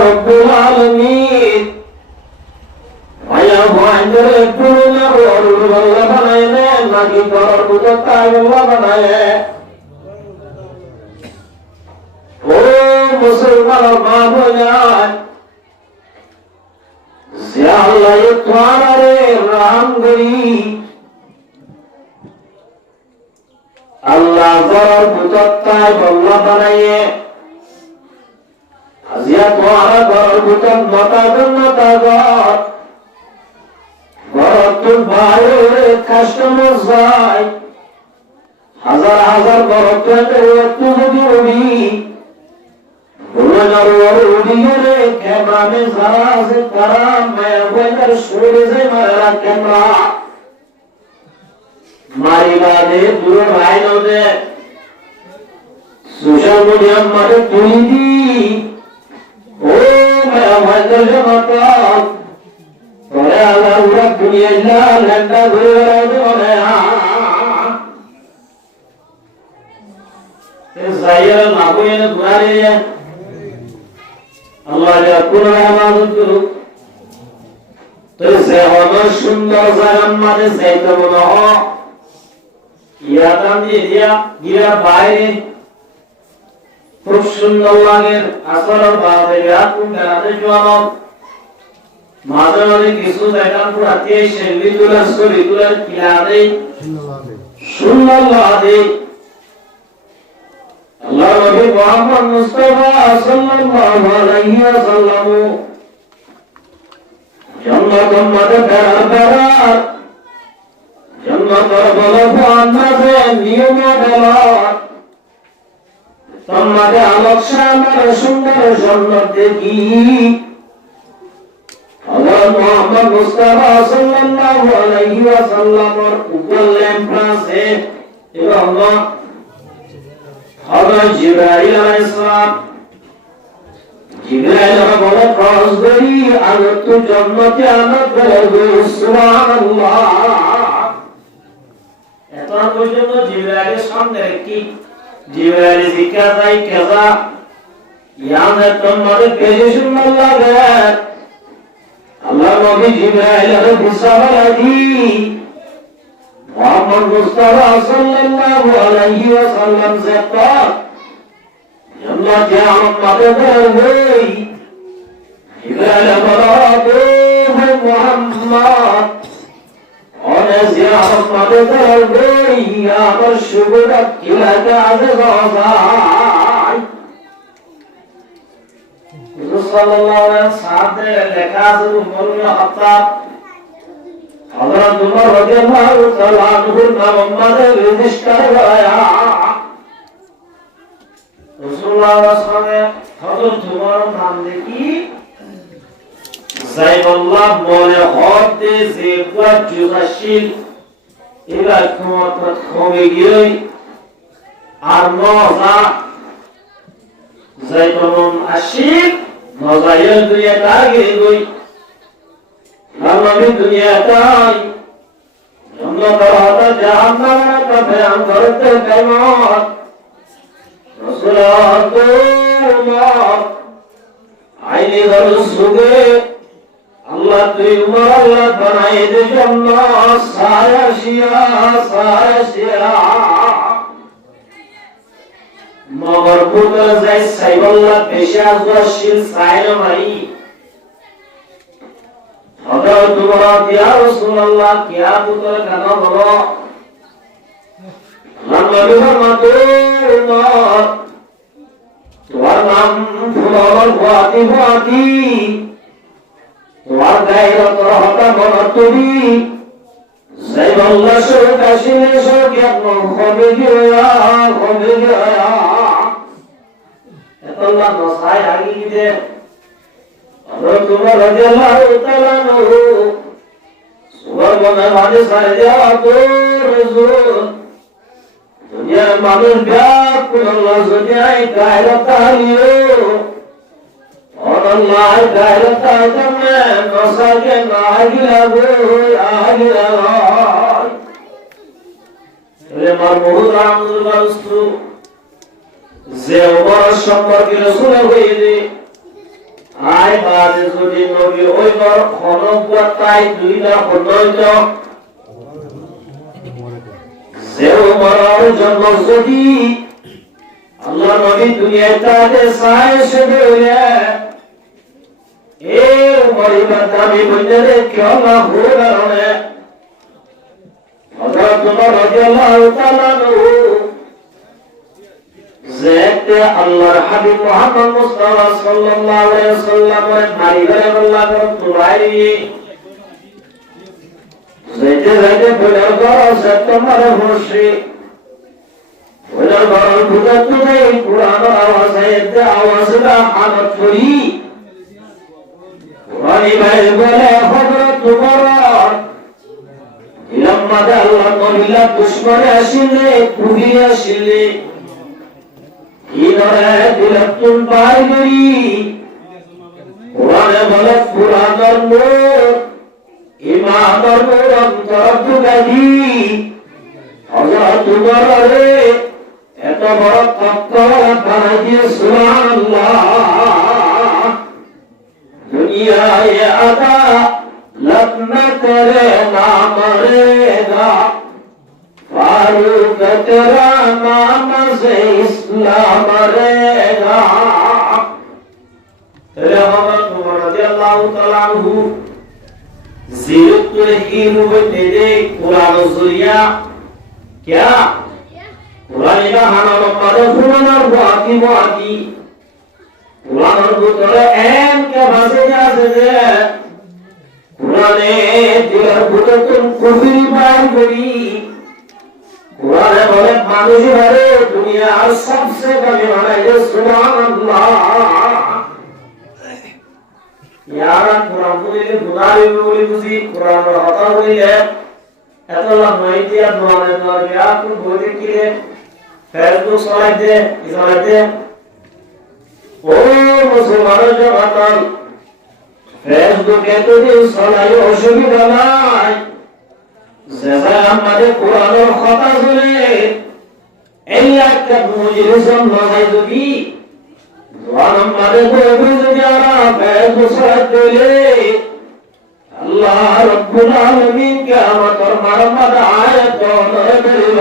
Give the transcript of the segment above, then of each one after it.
রব্বুল আলামিন মায়া ভয়ঙ্কর পুরনো রুল্লা বানায় নাকি করার মতো তাই বানায় ও মুসলমান মা বোন যে আল্লাহ তোমারে রাম করি আল্লাহ করার মতো তাই বানায় আজিয়া তোমারা করার মতো মতা ঘর বরতুল ভাইরে কাস্টমার যাই হাজার হাজার বরতুল একটু যদি উড়ি বলার উড়িয়ে ক্যামেরামে যারা আছে তারা মায়ের বইটার শরীরে যায় মারা ক্যামেরা মারিবাদে দূর ভাই নদে সোশ্যাল মিডিয়ার মাঠে তুলি দি ও মায়া ভাইটার জমাতা পরে আল্লাহ উড়া দুনিয়া লেন্ডা ঘুরে বেড়াবে বলে যাইয়া না বইয়ে ঘুরে আল্লাহ যা পুরো আমানত করুক তো সে হলো সুন্দর জায়গার মাঝে যাইতে বলো ইয়াদাম দিয়া গিরা বাইরে খুব সুন্দর লাগে আসল বাদে রাতুন গাতে জওয়ান মাঝে মাঝে কিছু দেখান পুরো আতিয়ে শেলি তুলার সরি তুলার কিলারে সুন্দর লাগে আল্লাহ নবী মুহাম্মদ মুস্তাফা সাল্লাল্লাহু আলাইহি ওয়াসাল্লাম জান্নাতুল মাদে বেড়ার জান্নাতের বলবান মাঝে নিয়মে বেড়ার তোমাদের আলোক শামের সুন্দর জান্নাত দেখি আল্লাহ মুহাম্মদ মুস্তাফা সাল্লাল্লাহু আলাইহি ওয়াসাল্লামের উপর ল্যাম্প আছে এবং হযরত জিবরাইল আলাইহিস সালাম জিবরাইল বলে ক্রস করি আলো তো জান্নাতে আনাত বলবো সুবহানাল্লাহ এত পর্যন্ত জিবরাইলের সামনে কি জিবরাইল জিজ্ঞাসা তাই কেজা ইয়ানে তোমাদের পেজে শুনল লাগে আল্লাহ নবী জিবরাইলের বিসারা দি মুহাম্মদ মুস্তাফা সাল্লাল্লাহু আলাইহি ওয়াসাল্লাম से पाक अल्लाह के আমাদের বই জিবরাইল বলে হে মুহাম্মদ ওরে যে আমাদের বই আমার শুভরা কিলাতে আছে যায় রাসূল সাল্লাল্লাহু আলাইহি ওয়াসাল্লাম লেখা আছে উমর আত্তাব হযরত উমর রাদিয়াল্লাহু তাআলা আনহুর নাম আমাদের রেজিস্টার করা রাসূলুল্লাহ সাল্লাল্লাহু আলাইহি ওয়াসাল্লাম হযরত উমর নাম দেখি যাইবুল্লাহ বলে হতে যে কোয়াত জুজাশিল এরা কোয়াত কমে গিয়ে আর মজা যাইবুন আশিক মজায়ের দুনিয়া লাগে গই নবী দুনিয়াটাই জান্নাতের হাতে জাহান্নামের কাছে আমরতে কিয়ামত রাসূল উমর আইনি রসুলে আল্লাহ তুই উমর আল্লাহ বানাই দে জান্নাত সারাশিয়া মগর পুত্র যাই সাইবুল্লাহ পেশা আজওয়াশিল সাইরা মাই হযরত উমর ইয়া রাসূলুল্লাহ কিয়া পুত্র কেন বলো নবী ফরমাতে উমর তোমার নাম ফুলর ফাতি তোমার গায়রত রহতা বলো তুমি সাইবুল্লাহ সরকাশিনে সরকার খবে গিয়া এতলা দসাই আগি দে হযরত উমর রাদিয়াল্লাহু তাআলা নহু সুবহানাল্লাহ মাঝে সারে দেওয়া তো রাসূল দুনিয়ার মানুষ ব্যাকুল আল্লাহ দুনিয়ায় গায়রত আলিও আল্লাহ গায়রত আদমে নসাকে নাগিলা গো আগিলা রে মারমুদ রামুল যে ওমর সম্পর্কে রাসূল হইলে আয় বাদে যদি নবী ওই বর খনবতাই দুইটা হইত সেও মরার জন্য যদি আল্লাহ নবী দুনিয়ায় তাকে সায় সেবে এ মরিবার দাবি বলতে কেউ না ভুল কারণে হযরত ওমর রাদিয়াল্লাহু তাআলা যেতে আল্লাহর হাবিব মুহাম্মদ মুস্তাফা সাল্লাল্লাহু আলাইহি ওয়াসাল্লামের মারিবারে আল্লাহ তুলাই যেতে যেতে বলে গো তোমার হোসে বলে বড় বুঝত নেই কুরআন আওয়াজে আওয়াজটা হানত করি ওই ভাই বলে হযরত ওমর ইলাম্মাদে আল্লাহ নবিলা দুশমনে আসিলে কুবি আসিলে ইনরে দিলতুল বাইরি কোরআনে বলে কুরআনের নূর ইমানের নূর অন্তরদুগাদি হযরত ওমর রে এত বড় তত্ত্ব বানাই দিয়ে সুবহানাল্লাহ দুনিয়ায় আদা लखना तेरे नाम रेगा फारूक तेरा नाम से इस्लाम रेगा तेरे हज़रत उमर रज़ियल्लाहु तआला अन्हु ज़ीरतुल हीन बने दे कुरान ज़ुरिया क्या कुरान का हाना मरे कुरान और बाकी कुरान और बुतरे एम के भाषे जासे दे कुराने दिलर बुततुल कुफरी बाय करी कुराने बोले मानुषी भरे दुनिया सबसे बड़ी माने सुभानअल्लाह यार कुरान बोले गुनारी बोले कुसी कुरान हता बोले এতলা মাইদিয়া নরে নরে আপনি বলে কিরে ফেসবুক চালাইতে চালাইতে ও মুসলমানের জগতাল ফেসবুকে তো দিন চালাই অসুবিধা নাই যেটা আমাদের কোরআনের কথা শুনে এই একটা মুজিরিজম নয় যদি দোয়া আমাদের বলবে যদি আমরা ফেসবুক চালাইতে আল্লাহ রব্বুল আলামিন কিয়ামতের মারমাদ আয়াত নরে করিব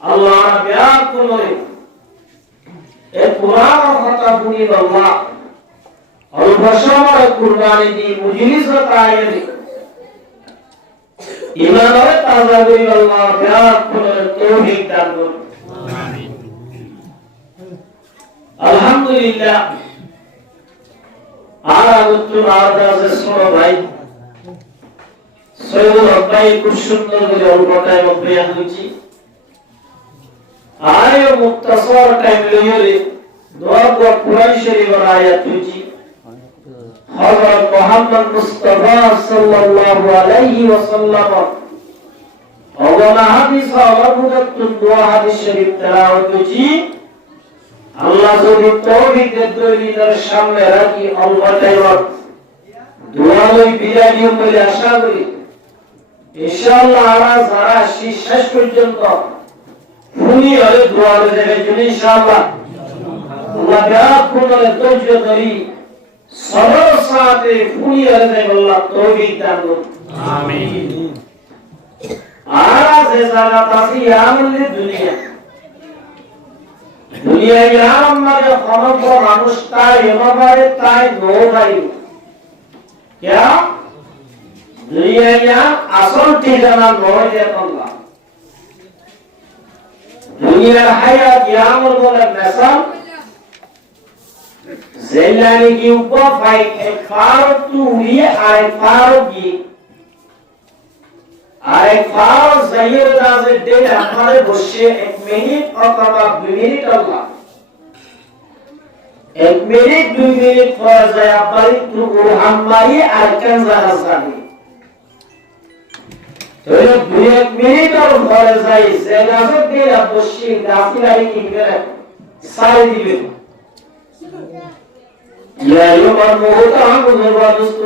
আল্লাহ বিয়াত করে এই কোরআন কথা শুনি আল্লাহ অল্প সময় কুরবানি দি মুজলিস তাইরি ঈমানের তাজা করি আল্লাহ বিয়াত করে তৌফিক দান করুন আমিন আলহামদুলিল্লাহ আরাগুতুল আরদাসে সোনা ভাই সৈয়দ ভাই খুব সুন্দর করে অল্পটায় বয়ান দিচ্ছি আয় মুক্তাসর টাইম লইরে দোয়া কুরআন শরীফের আয়াত দিচ্ছি হযরত মুহাম্মদ মুস্তাফা সাল্লাল্লাহু আলাইহি ওয়াসাল্লাম ওয়ালা হাদিস ওয়াবুদাত দোয়া হাদিস শরীফ তেলাওয়াত দিচ্ছি আল্লাহ যদি তৌফিক দেন সামনে রাখি অল্পটাই দোয়া লই বিদায় নিয়ম বলে আশা করি ইনশাআল্লাহ আমরা যারা শেষ পর্যন্ত ফুনি হলে দোয়া দেবে যদি ইনশাআল্লাহ আল্লাহ গাত কোনলে ধৈর্য ধরি সবর সাথে ফুনি হলে দেবে আল্লাহ তৌফিক দান করুন আমিন আর যে জায়গা তাসি আমলে দুনিয়া দুনিয়ায় আমাদের সমগ্র মানুষ তাই এভাবে তাই নয় क्या दुनिया আসল ঠিকানা নয় যে আল্লাহ দুনিয়ার হায়াত ইয়ামুল বলে মেসাল জেলানি কি উপর পাই এক ফারত তুই আর ফারত কি আর এক ফারত জাহির দাজে দে আমারে বসে এক মিনিট অথবা 2 মিনিট আল্লাহ এক মিনিট 2 মিনিট পর যায় আবার একটু হাম্মাই আর কেন জাহাজানি তো এক মিনিট আর পরে যায় জাহাজে দে বসে গাফিলাই কি করে সাই দিবে ইয়া ইমান মুহতাম জবরদস্ত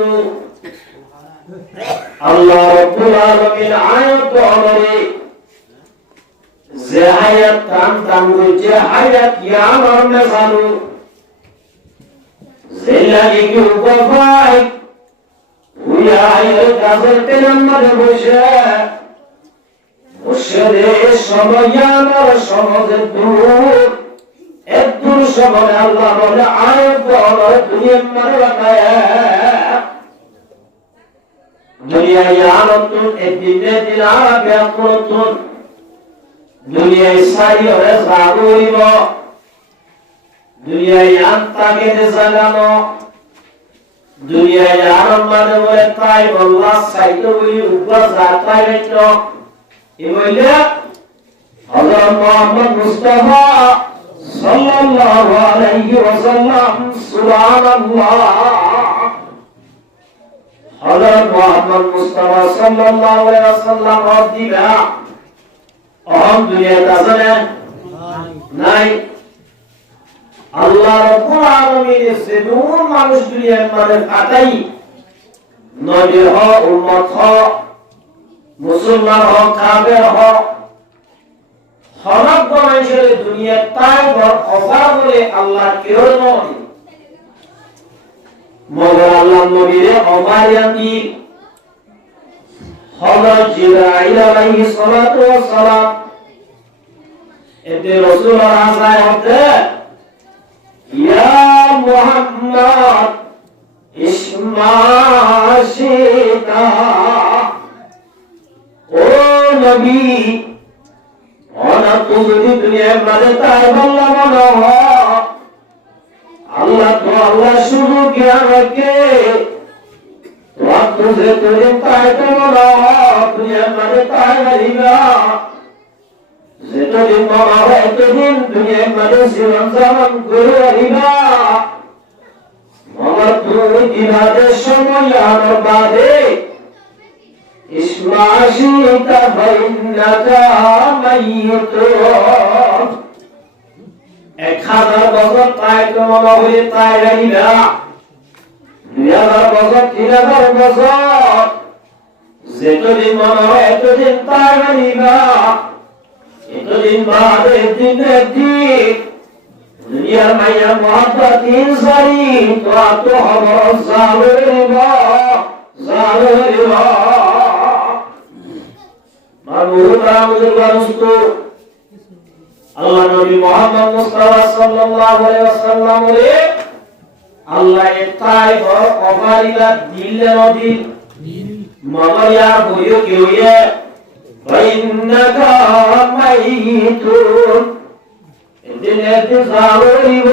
আল্লাহ রাব্বুল আলামিন আয়াত আমরে যে আয়াত টান যে আয়াত ইয়ামার মেসালু জেলানি কি উপায় উইয়া এর কাজের তেনাম্মারে বসে বসে রে সময়ানার সমাজের দূর এক দূর সময় আল্লাহ বলে আয় বড় দুনিয়ার মারে বানায় দুনিয়ায় আনন্দ একদিনে দিন আগে আপন দুনিয়ায় সারি হয়ে জাগরিব দুনিয়ায় আত্মাকে জাগানো দুনিয়ায় আনন্দ মানে বলে তাই আল্লাহ সাইতো বলি উপর যাতাই বেচ এই বলে হযরত মুহাম্মদ মুস্তাফা সাল্লাল্লাহু আলাইহি ওয়াসাল্লাম সুবহানাল্লাহ হযরত মুহাম্মদ মুস্তাফা সাল্লাল্লাহু আলাইহি ওয়াসাল্লাম দিবা দুনিয়া তাজনে নাই আল্লাহ রাব্বুল আলামিন সেদুর মানুষ দুনিয়ার মধ্যে কাটাই নবী হ উম্মত হ মুসলমান হ কাফের হ হরক মানুষের দুনিয়া তাই বড় অফার বলে আল্লাহ কেউ নয় মগর আল্লাহ নবীরে অফারিয়ান দি হযরত জিবরাইল আলাইহিস সালাতু ওয়াস সালাম এতে রাসূলুল্লাহ আসায় হতে ইয়া মুহাম্মদ ইসমাশিতা ও নবী ওনা তো যদি দুনিয়ার মাঝে তাই বললা মনে হয় আল্লাহ তো আল্লাহ শুধু জ্ঞান রাখে तुझे तुझे ताय कमला दुनिया में ताय गरिबा जेतो दिन मावे तो दिन दुनिया में जीवन जामन गुरु गरिबा मगर तू दिनादे समय आनर बादे इस्माशीता बैनका मय्यत 1000 বছর তাই কমলা হয়ে তাই गरिबा 2000 বছর 3000 বছর যেতদিন মনে হয় এতদিন তাই गरिबा এতদিন বাদে দিনে দিন দুনিয়ার মায়া মহব্বত ইনসারি তো খবর জালেবা মারুরা মুজুরবানস্তু আল্লাহ নবী মুহাম্মদ মুস্তাফা সাল্লাল্লাহু আলাইহি ওয়াসাল্লাম রে আল্লাহ এতাই ঘর অপারিলা দিলে নদী মগরিয়া বইও কেউয়ে বাইন্নাকা মাইতুন এদিনে দিসারিব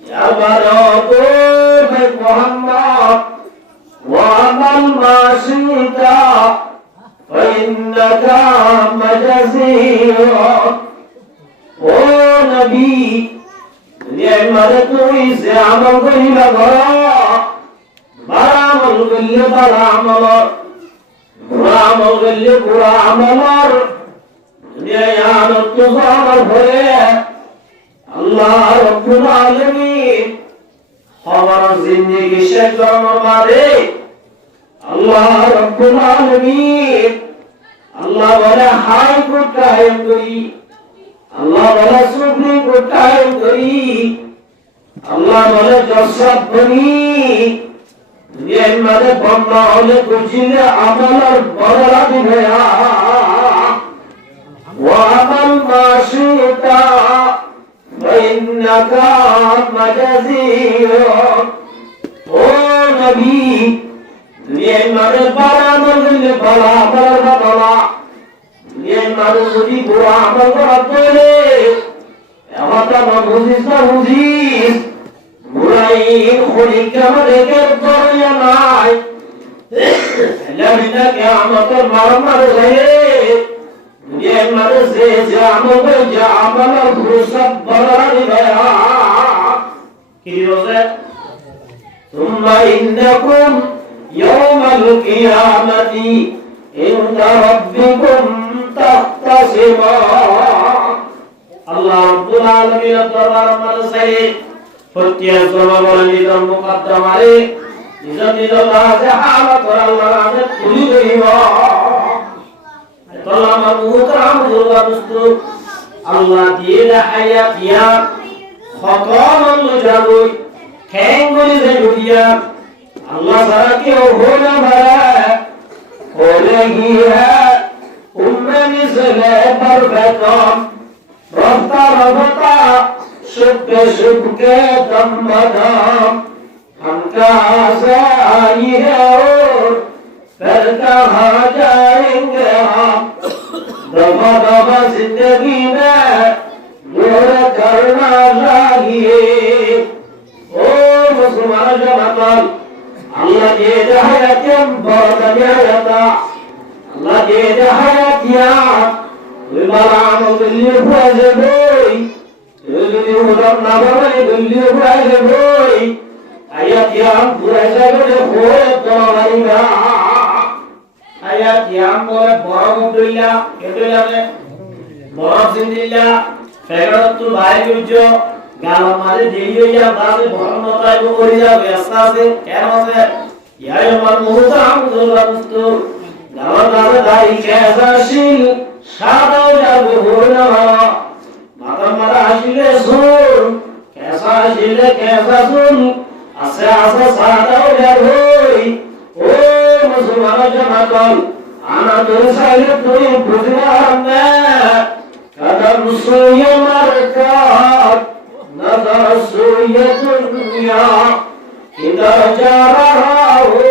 ইয়া বারাতো হে মুহাম্মদ ওয়া মান মাশিতা বাইন্নাকা মাজাজির ও নবী নিয়মরে তুই যে আমল করিবা ঘর বারা আমল করলে বারা আমল বুড়া আমল করলে বুড়া আমল দুনিয়ায় আনত আমার ভরে আল্লাহ রব্বুল আলামিন আমার জিন্দেগি শেষ করবার মারে আল্লাহ রব্বুল আলামিন আল্লাহ বলে হাই কোর্ট কায়েম করি আল্লাহ বলে সুপ্রিম কোর্ট কায়েম করি আল্লাহ বলে জসাব করি দুনিয়ার মাঝে বন্ধ হলে বুঝিলে আমলের বদলা দিবে ওয়ামান মাশিতা ফাইন্নাকা মাজাজির ও নবী দুনিয়ার মাঝে বাড়া বললে বাড়া বাড়া বাড়া দুনিয়ার মাঝে যদি বুড়া আমল করা তোলে এমনটা বুঝিস না বুঝিস বুড়াই খলিকা রেখে দরিয়া নাই লামিনা কে আমাদের মারমার যায় দুনিয়ার মাঝে যে আমল যে আমল সব বড়ানি ভায়া কি রোজে তুম্মা ইন্নাকুম ইয়াউমাল কিয়ামাতি ইনদা রাব্বিকুম তাখতাসিমা আল্লাহ রাব্বুল আলামিন দরবার মাঝে ফতিয়া জমা বলে নিজাম মুকদ্দমারে নিজাম কাজে হালত আল্লাহ রাতে তুলি গইব তোলা মামুতরাম দুরবাস্তু আল্লাহ দিয়ে হায়াতিয়া খতম যাবই খেঙ্গুলি যে দুনিয়া আল্লাহ ছাড়া কেউ হয় না ভাই ওরে গিয়া উম্মে মিসলে পারফেকম রফতা রফতা শুকে শুকে দম বদম हम कहाँ से आई है और फिर कहाँ जाएंगे हम दफा दफा जिंदगी में दूर करना चाहिए ओ मुसलमान जमात अल्लाह ये रहमत बरकत देता अल्लाह ये रहमत या विमलान बिल्ली फुआजे बोई बिल्ली उधर ना बने बिल्ली फुआजे बोई ayat yang berasa pada boleh tolongnya ayat yang boleh borong dulu itu lagi borong sendirinya figuratul baik itu kalau mari dia yang bahasa borong nota itu oriya biasa sih kena sih ya yang bermuhtam itu kalau kalau dari kesasil shadow jago horna mata mata hasilnya sur kesasil ase ase sadao jaroi o musulmana jamatul ana dosaile tui bujna kadam suya markat nazar suya dunya kidar jara ho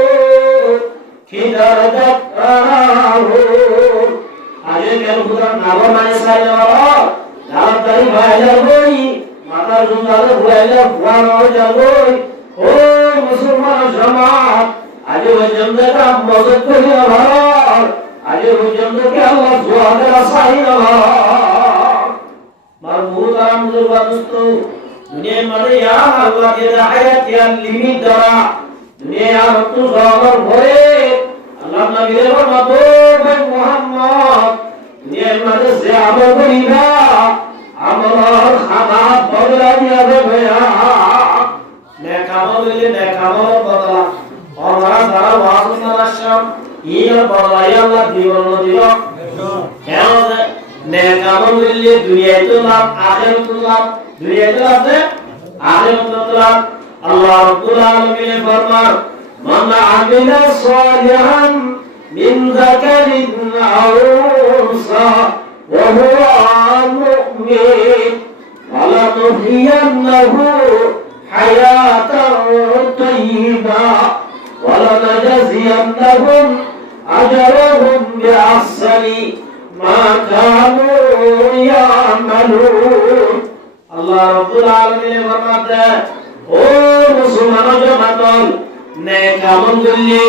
kidar dakara ho aje kel budan nabar mane sayo dalam tari bhaja goi mata jundar bhaja bhano jaroi ओ मुसलमान जमात आज वो जंदे का मदद करिए भाई आज वो जंदे के अल्लाह जुआद रसाई भाई मरबूत आमदुल्ला दोस्तों दुनिया में या अल्लाह के रहमत या लिमिट दरा दुनिया में तो ज़ावर भरे अल्लाह नबी रहमत भाई मोहम्मद दुनिया में ज़्यादा बनीना अमर खाना बदला दिया भैया नेकामोले नेकामोल बदला और हमारा सारा वासना नशम ये बदला ये अल्लाह दीवान दिलो क्या होता है नेकामोले दुनिया तो लाभ आखिरत तो लाभ दुनिया तो लाभ है आखिरत तो लाभ अल्लाह रब्बुल आलमीन ने फरमाया मन आमिला सालिहान मिन ज़करिन औ उन्सा वहुवा मुमिन फलनुहयिन्नहु حياة طيبة ولنجزينهم أجرهم بأحسن ما كانوا يعملون الله رب العالمين فرماتا ओ मुसलमान जमातल नेक আমল করলে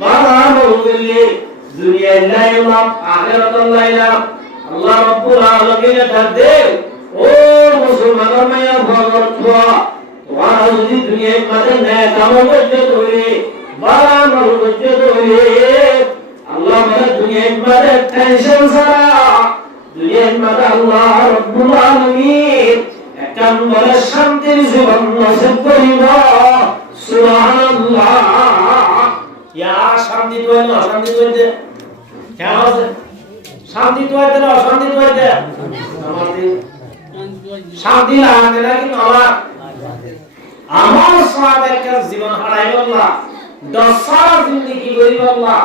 ভালো আমল করলে দুনিয়ায় লাইলাম আখিরাতে লাইলাম আল্লাহ রাব্বুল আলামিন তাদের ও মুসলমান মায়া ভগত वहाँ उसी दुनिया में नए कामों को जो तोड़े बाला नल को जो तोड़े अल्लाह मेरे दुनिया में टेंशन सारा दुनिया में अल्लाह रब्बुल आलमीन एकम वाले शांति जीवन नसीब करेगा सुभान अल्लाह या शांति तो है ना शांति तो है क्या है शांति तो है ना शांति तो है हमारे शांति लाने लगी अल्लाह আমার সাহাবাদের জীবন হারাই আল্লাহ দশার জিন্দেগি গরি আল্লাহ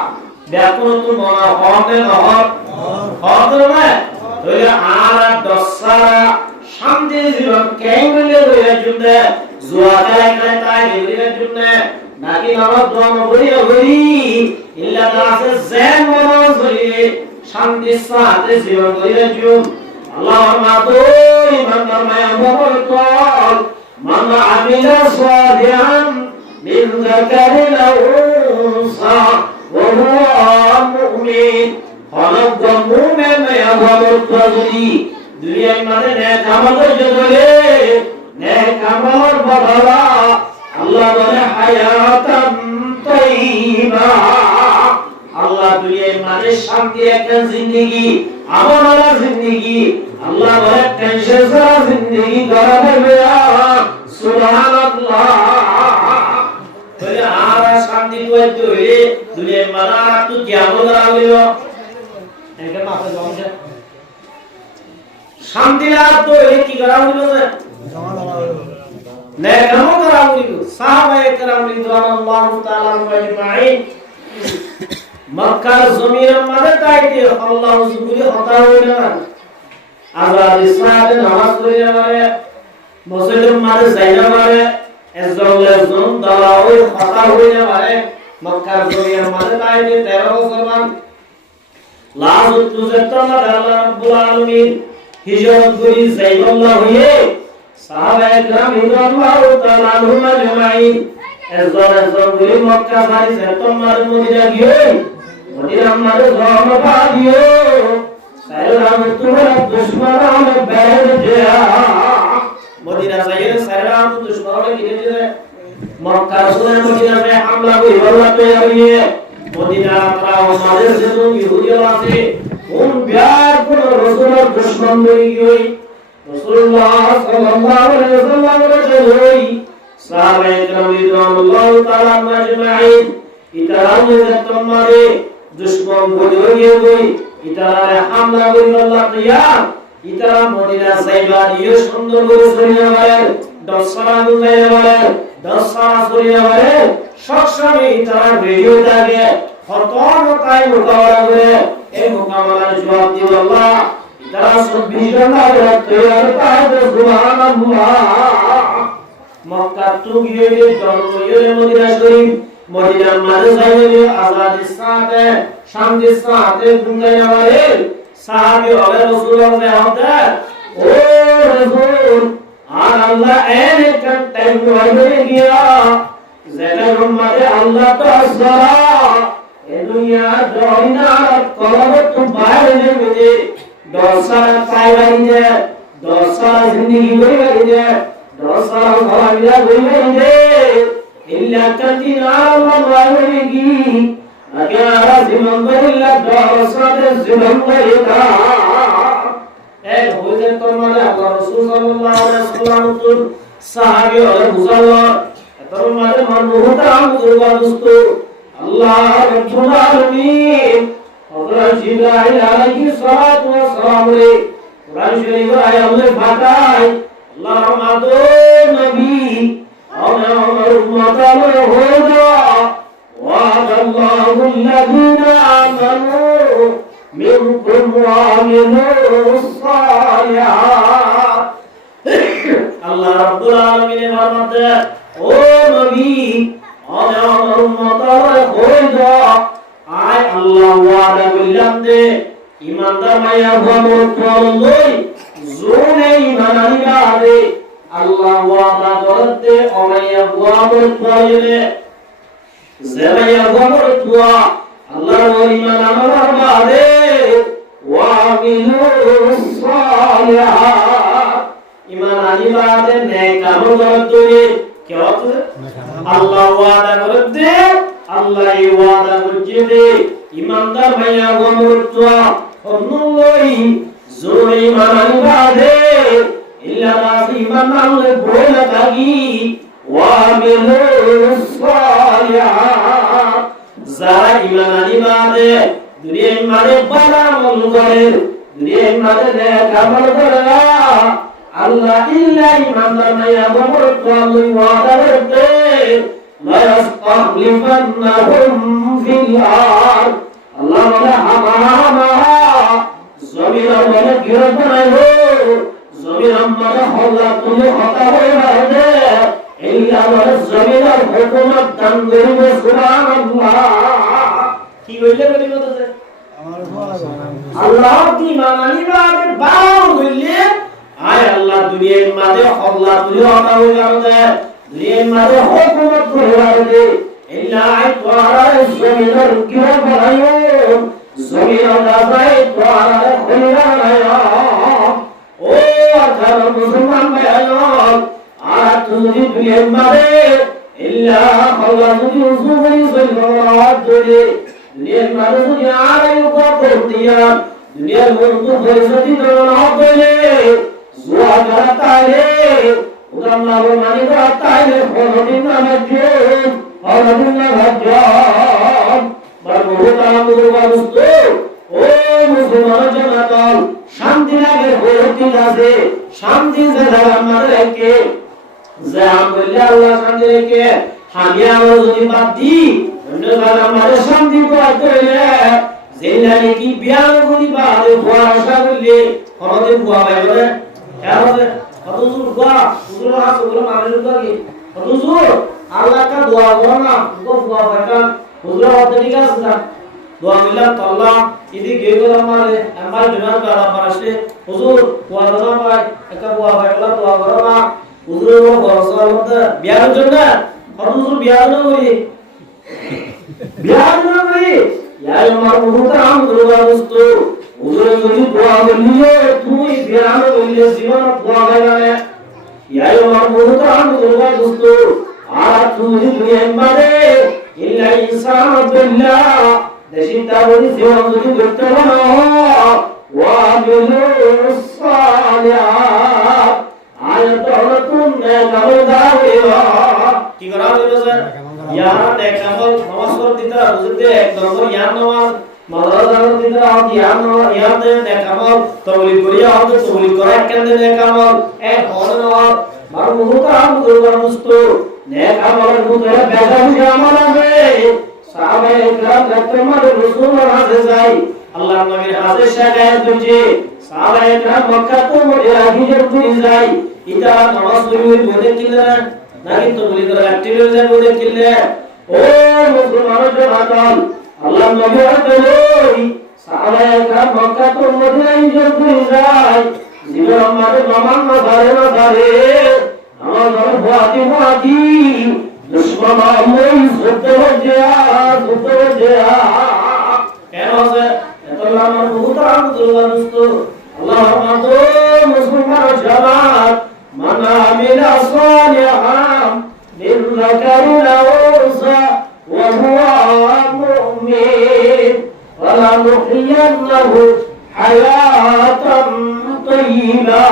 দেখুন তো মনে হবে না হবে না ওই আর দশার শান্তির জীবন কেমনে হয়ে জুড়ে জুয়া খেলা তাই হয়ে জুড়ে নাকি নামাজ দোয়া করি করি ইল্লা দাসে জেন মনে করি শান্তি সাথে জীবন গরি জুম আল্লাহর মাদুই বান্দার মায়া বরকত من عمل صالحا من ذكر أو أنثى وهو مؤمن خلق المؤمن يظهر التغري دنيا من نيك عمل جدله نيك عمل بغلا الله بنا حياة طيبة الله دنيا من शांति एक जिंदगी अमन वाला जिंदगी अल्लाह बना टेंशन सा जिंदगी करा गया सुभान अल्लाह बोले आरा शांति तो है दुनिया मना तू क्या बोल रहा है वो ऐसे माफ कर जाओ शांति ला तो है की करा बोलो से নেকামো করা হইল সাহাবায়ে কেরাম রাদিয়াল্লাহু তাআলা আজমাইন মক্কার জমিনের মাঝে তাইতে আল্লাহ সুবুরি হতা হইল না আজাদ ইসলামে নামাজ পড়ে মানে মসজিদের মাঝে যাইনা মানে এজলেজন দালা ওই হতা হইল মানে মক্কার জমিনের মাঝে তাইতে 13 বছর মান লাজুত তুজাত্তানা আল্লাহ রাব্বুল আলামিন হিজরত করি যাইবাল্লাহ হইয়ে সাহাবায়ে কেরাম রাদিয়াল্লাহু তাআলা আনহুম আজমাইন এজলেজন করে মক্কা ছাড়ি সেপ্টেম্বর মদিনা গিয়ে মদিনার মাঝে জন্ম পাইও সাইরাম তোমার দুশমন বের দেয়া মদিনা যাইয়ে সাইরাম দুশমন কিনে দিলে মক্কা সুরে মদিনাতে হামলা করে আল্লাহ তৈরি মদিনা তারা মাঝে যে ইহুদি আছে কোন বিয়ার কোন রাসূলের দুশমন হয়ে গই রাসূলুল্লাহ সাল্লাল্লাহু আলাইহি ওয়াসাল্লামের সাথে সাহাবায়ে কেরাম রাদিয়াল্লাহু তাআলা আজমাইন ইতারাও যে তোমারে দুশমন হয়ে গই ইতারা হামলা করে আল্লাহ তৈরি ইতারা মদিনা যাইবা নিয়ে সুন্দর করে সরিয়ে বলেন দশরা গুজাইয়ে বলেন দশরা সরিয়ে বলেন সবসময় ইতারা রেডিও থাকে ফতন তাই মোকাবেলা করে এই মোকাবেলার জবাব দিব আল্লাহ ইতারা 24 ঘন্টা ধরে তৈরি থাকে সুবহানাল্লাহ মক্কা তো গিয়ে জন্মইয়ে মদিনা শরীফ মদিনার মাঝে যাইয়ে আজাদের সাথে শান্তির সাথে গুঙ্গাইয়া বলেন সাহাবী হবে রাসূলুল্লাহ সাল্লাল্লাহু ও রাসূল আর আল্লাহ একটা টাইম হয়ে গিয়া যেটা রুমারে আল্লাহ তো আসরা এই দুনিয়া জয়না কলবত তো বাইরে নেবে দশরা পাইবাই যে দশরা জিন্দেগি হইবাই যে দশরা ভাবিয়া হইবাই যে ইল্লা কাতিনা আল্লাহ ওয়াইহি আগারা জীবন বলিল্লাহ দশরা জীবন বলিতা এক হইতে তোমারে আল্লাহ রাসূল সাল্লাল্লাহু আলাইহি ওয়াসাল্লাম সাহাবী আর মুসাল্লা তোর মাঝে মানবতা আমদুল্লাহ দোস্ত আল্লাহ রাব্বুল আলামিন হযরত জিবরাইল আলাইহিস সালাতু ওয়াস সালাম রে কুরআন শরীফ আয়াতে বাতায় আল্লাহ রহমাতো নবী আমরা আমার উম্মতার হোদা ওয়াদাল্লাহু আল্লাযীনা আমানু মিনকুম ওয়া আমিলুস সালিহাত আল্লাহ রাব্বুল আলামিনের ফরমাতে ও নবী আমার উম্মতের হোদা আয় আল্লাহ ওয়াদা করলাম যে ইমানদার মাইয়া ভমর ফলই জোনে ঈমান আনিবে আল্লাহ ওয়াদা করতে অমাইয়া ভমর ফললে যে মাইয়া ভমর তুয়া আল্লাহর ঈমান আনার বাদে ওয়া আমিলুস সালিহাত ঈমান আনিবাদে নেক আমল করতে কি হচ্ছে আল্লাহ ওয়াদা করতে আল্লাহ এই ওয়াদা করছে ইমানদার ভাইয়া গমরত্বা অন্যই জোরে ঈমান আনিবাদে ইল্লা ঈমান আনলে বলে থাকি ওয়া আমিলুস সালিহাত যারা ঈমান আনিবাদে দুনিয়ার মাঝে ভালো আমল করে দুনিয়ার মাঝে নেক আমল করে আল্লাহ ইল্লা ঈমানদার ভাইয়া গমরত্বা আল্লাহ ওয়াদা করতে لا يستخلفنهم في الأرض الله ولا حماما زمين ولا كربنا زمين ولا حلا كل خطر ولا إلا ولا زمين الحكومة تنظر سبحان الله কি বললে বলি বলতে আল্লাহ কি মানানি বাদে বাও বললে আয় আল্লাহ দুনিয়ার মাঝে হল্লা তুলে হতা হয়ে যাবে দুনিয়ার মাঝে হুকুমত করে যাবে ইল্লা আইতারা জমিনের কিরা বানায়ো জমিন দাবাই তোরা খুলনা না ও আধার মুসলমান ভাইও আর তুমি দুনিয়ার মাঝে ইল্লা আল্লাহ তুমি উসুবি সল্লাল্লাহু দুনিয়ার মাঝে তুমি আরে উপর দিয়া দুনিয়ার মধ্যে পরিস্থিতি না হলে জুয়া করতালে উদাম্মার মানি করতালে হলদিন নামে হলদিন নামে বারবুতা মুরবাদুস্ত ও মুসলমান জামাত শান্তি লাগে হলদিন আছে শান্তি জানা আমাদেরকে যে আম বললে আল্লাহ শান্তি রেখে আমি আমার যদি বাদ দি অন্য যারা আমার শান্তি পাইতে জেলানি কি বিয়ার করি বাদে ভুয়া আশা করলে আমাদের ভুয়া পাইবে কেমন কত জোর ভুয়া সুগুলো সুগুলো মানুষ কি কত জোর আল্লাহ কা দোয়া করো না তো ভুয়া পাইবা হুজুর হতে ঠিক আছে না দোয়া মিলাম তো আল্লাহ ইদি গে গেল আমারে আমার বিমান বাবা পারছে হুজুর ভুয়া দাও ভাই একটা ভুয়া পাইলা দোয়া করো না হুজুরের ভরসা মধ্যে বিয়ার জন্য কত জোর বিয়ার না করি বিয়ার না করি ইয়া আমার মুহতারাম দরবারস্থ হুজুরে যদি দোয়া করলিয়ে তুমি বিরাম করলে জীবন দোয়া গায়নে ইয়া আমার মুহতারাম দরবারস্থ আর তুমি দুনিয়ার মাঝে ইল্লা ইনসান বিল্লাহ দেশিতা বলি জীবন যদি করতে পারো ওয়া বিলুস সালিহাত আয়াতুন নাগাওদাওয়া কি করা হইলো স্যার ইয়ার নেকামল নামাজ পড় দিতা বুঝতে এক নম্বর ইয়ার নামাজ মাদ্রাসার দিতা ইয়ার নামাজ ইয়ার নেকামল তাওলি করিয়া হবে তাওলি করা কেন নেকামল এক হল নামাজ মার মুহতারাম দরবার মুস্ত নেকামল মুদে বেজাবি আমল হবে সাহাবায়ে একরাম রাহমাতুল্লাহ রাসূলুল্লাহ হাদিস যাই আল্লাহর নবীর হাদিস শাগায় দুজি সাহাবায়ে একরাম মক্কা তো মদিনা হিজরত করে যাই ইতা নামাজ পড়িয়ে বলে কিনা নাকি তো বলি করে অ্যাক্টিভিটি বলে কিনলে ও মুসলমানের জনগণ আল্লাহ নবী বলেই সাহাবায়ে کرام মক্কা তো মদিনা হিজরত করে যায় জীবন আমাদের মামান না ধরে আমার ঘর ভাতি দুশমন আমই সত্য কেন আছে এত আমার মুহতারাম দুর্গানুস্ত আল্লাহর মাতো মুসলমান জামাত من عمل صالحا من ذكر أو أنثى وهو مؤمن فلنحيينه حياة طيبة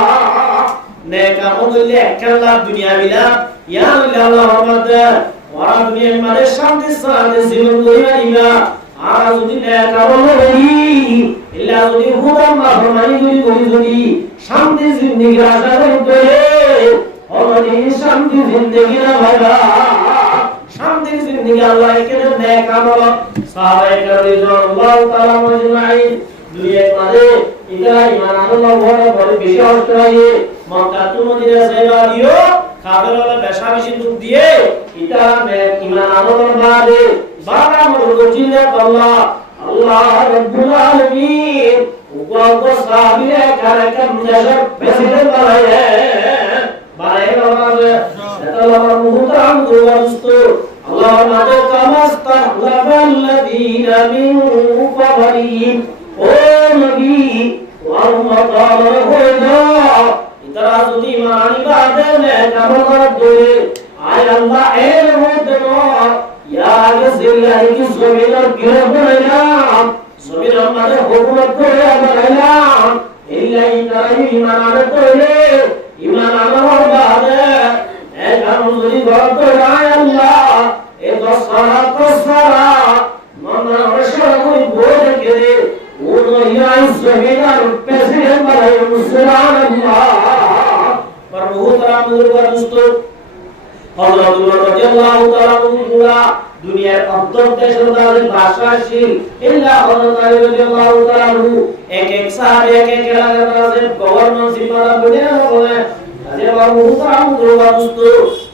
নেক আমল করলে একখানা দুনিয়া মিলা ইয়া আল্লাহ রহমত ওরা দুনিয়ার মাঝে শান্তি সাথে জীবন করিবা আর যদি নেক আমল করি ইল্লা যদি হুদাম মাহমানি করি যদি শান্তি জিন্দেগি আশা করতে ওরে শান্তি জিন্দেগি না ভাইবা শান্তি জিন্দেগি আল্লাহ এখানে নেক আমল সাহাবায়ে কেরাম রাদিয়াল্লাহু তাআলা মাজমাইন দুনিয়ার মাঝে ইদা ঈমান আল্লাহ বড় বেশি কষ্ট হয় মক্কা তো মদিনা যাইবা দিও কাফের ওলা বেশাবেশি দুধ দিয়ে ইটা নেক ঈমান আল্লাহর বাদে বাবা মরদ জিন্নাত আল্লাহ রাব্বুল আলামিন ওগো সাহাবীরা কারাকা মুজাহিদ প্রেসিডেন্ট বানায় বানায় আল্লাহ মুহতারাম দুরস্ত আল্লাহ মাদে কামাস্তা লাবাল্লাযীনা মিন ক্বাবলিহিম ও নবী ওয়া উম্মাতার হুদা ইতারা যদি মানি বাদে নেক আমল করে আয় আল্লাহ এর মধ্যে ইয়া রাসূলুল্লাহ কি জমিনের গিরে বানাইলাম জমির আমাদের হুকুমত করে বানাইলাম ইল্লা ইতারা ঈমান আনতে করে ঈমান আনার বাদে এক আমলি গত আয় আল্লাহ এ দসারা মনা রশা কই বলে করে ও ইয়া জমিনের প্রেসিডেন্ট বানাই সুবহানাল্লাহ প্রভু তাআলা মুরবার দুস্ত হযরত উমর রাদিয়াল্লাহু তাআলা পুরা দুনিয়ার অন্তর দেশের দাঁড়ে ভাষাশীল ইল্লা হযরত আলী রাদিয়াল্লাহু তাআলা এক এক সাহাবী এক এক এলাকার গভর্নর জিম্মাদার বনে বলে আরে বাবু মুহতারাম দুরবাদুস্ত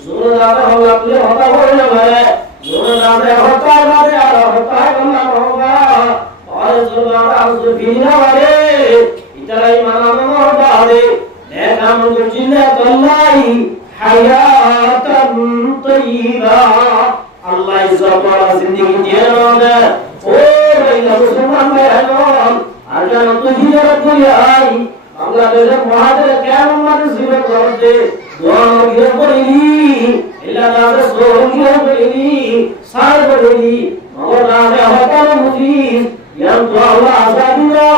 জোরে দাদা হলালে হতা হয়ে যাবে জোরে দাদা হতা যাবে আর হতা না হোগা আর জোরে দাদা বিনা বারে ইতারাই মানানো বারে নেক আমল জিন্নাত আল্লাহ হায়াতান তাইয়্যিবা আল্লাহ ইজ্জতওয়ালা জিন্দেগি দিয়ে দেবে ও ভাইরা মুসলমান ভাইরা আর যেন তুই হিজরত করে আই বাংলাদেশের মহাদেশ কেমন মানুষ জীবন করতে দোয়া করিনি ইল্লা দাদা সোহিয়া করিনি সার করিনি মগর নামে হকাল মুজিব ইয়া আল্লাহ আজাদিনা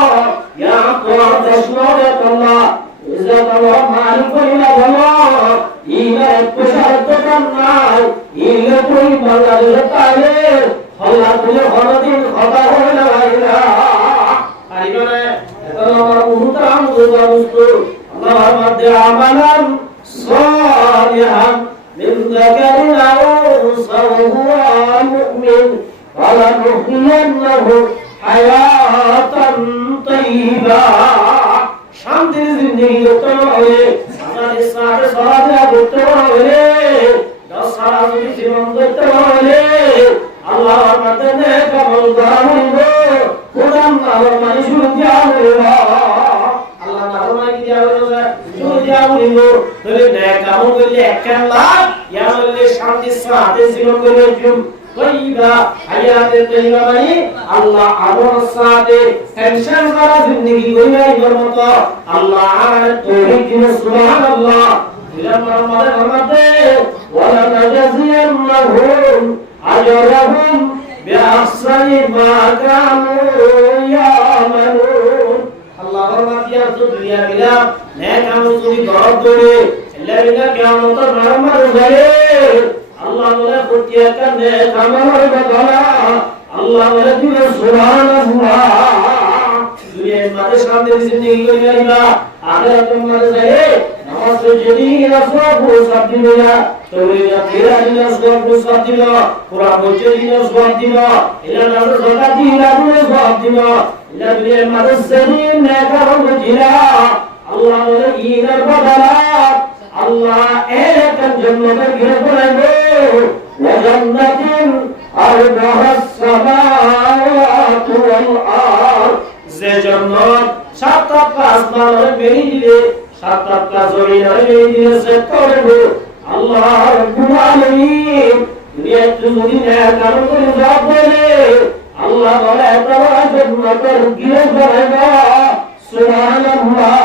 ইয়া আল্লাহ দশমরে আল্লাহ ইজ্জত আল্লাহ মালিক করিনা বলো ইলা কুশারত নাই ইলা তুই বাংলাদেশের তাইলে আল্লাহ তুই হরদিন খতা হয় না ভাইরা আইবারে আমার মুহতারাম দুরবাদুস্ত আল্লাহর মধ্যে আমালান সালিহান ذكر أو أنثى وهو مؤمن فلنحيينه حياة طيبة শান্তির জিন্দেগি করতে হবে আমার ইসলামের সালাতে করতে হবে দশরা যদি জীবন করতে হবে আল্লাহর মাধ্যমে কবুল করা হবে কোরআন আল্লাহর মানে শুরু দেওয়া হবে আল্লাহ নাফরমানি কি দেওয়া হবে শুরু দেওয়া হবে তাহলে নেক আমল করলে একটা লাভ ইয়া হলে শান্তির সাথে জীবন করবে طيبة حياة طيبة মানে আল্লাহ আলোর সাথে টেনশন করা জিন্দেগি কইরাই বরমত আল্লাহ আর তৌহিদ দিন সুবহানাল্লাহ ইলামার মারে ফরমাতে ওয়ালা নাজাজিয়ান্নাহুম আজরাহুম বিআহসানি মা কানু ইয়ামালুন আল্লাহ ফরমাতিয়া তো দুনিয়া মিলা নেক আমল যদি গরব করে আল্লাহ বিনা কিয়ামতের নরমার ঘরে আল্লাহ বলে প্রত্যেক কানে কামার বদলা আল্লাহ বলে দিবে সুবহানাল্লাহ দুনিয়ার মাঝে সামনে জিন্দেগি করে আইবা আখিরাতের মাঝে যায় নামাজ যদি রাসূল সব দিবে না তবে ফিরা দিনা সব দিবে কুরআন বলছে দিনা সব দিবে ইলা নামাজ যাকাত দিনা সব দিবে ইলা দুনিয়ার মাঝে সেদিন নেকার বুঝিরা আল্লাহ বলে ইনার বদলা আল্লাহ এক জান্নাতের ঘরে বানাইবে ওয়াজান্নাতিন আরবাহাস সামাওয়াতু ওয়াল আরদ যে জান্নাত সাতটা আসমানের বেরি দিলে সাতটা জমিনের বেরি দিলে সে করবে আল্লাহ রাব্বুল আলামিন দুনিয়ার যদি না কারণ করে জবাব দেবে আল্লাহ বলে তারা জান্নাতের ঘরে বানাইবে সুবহানাল্লাহ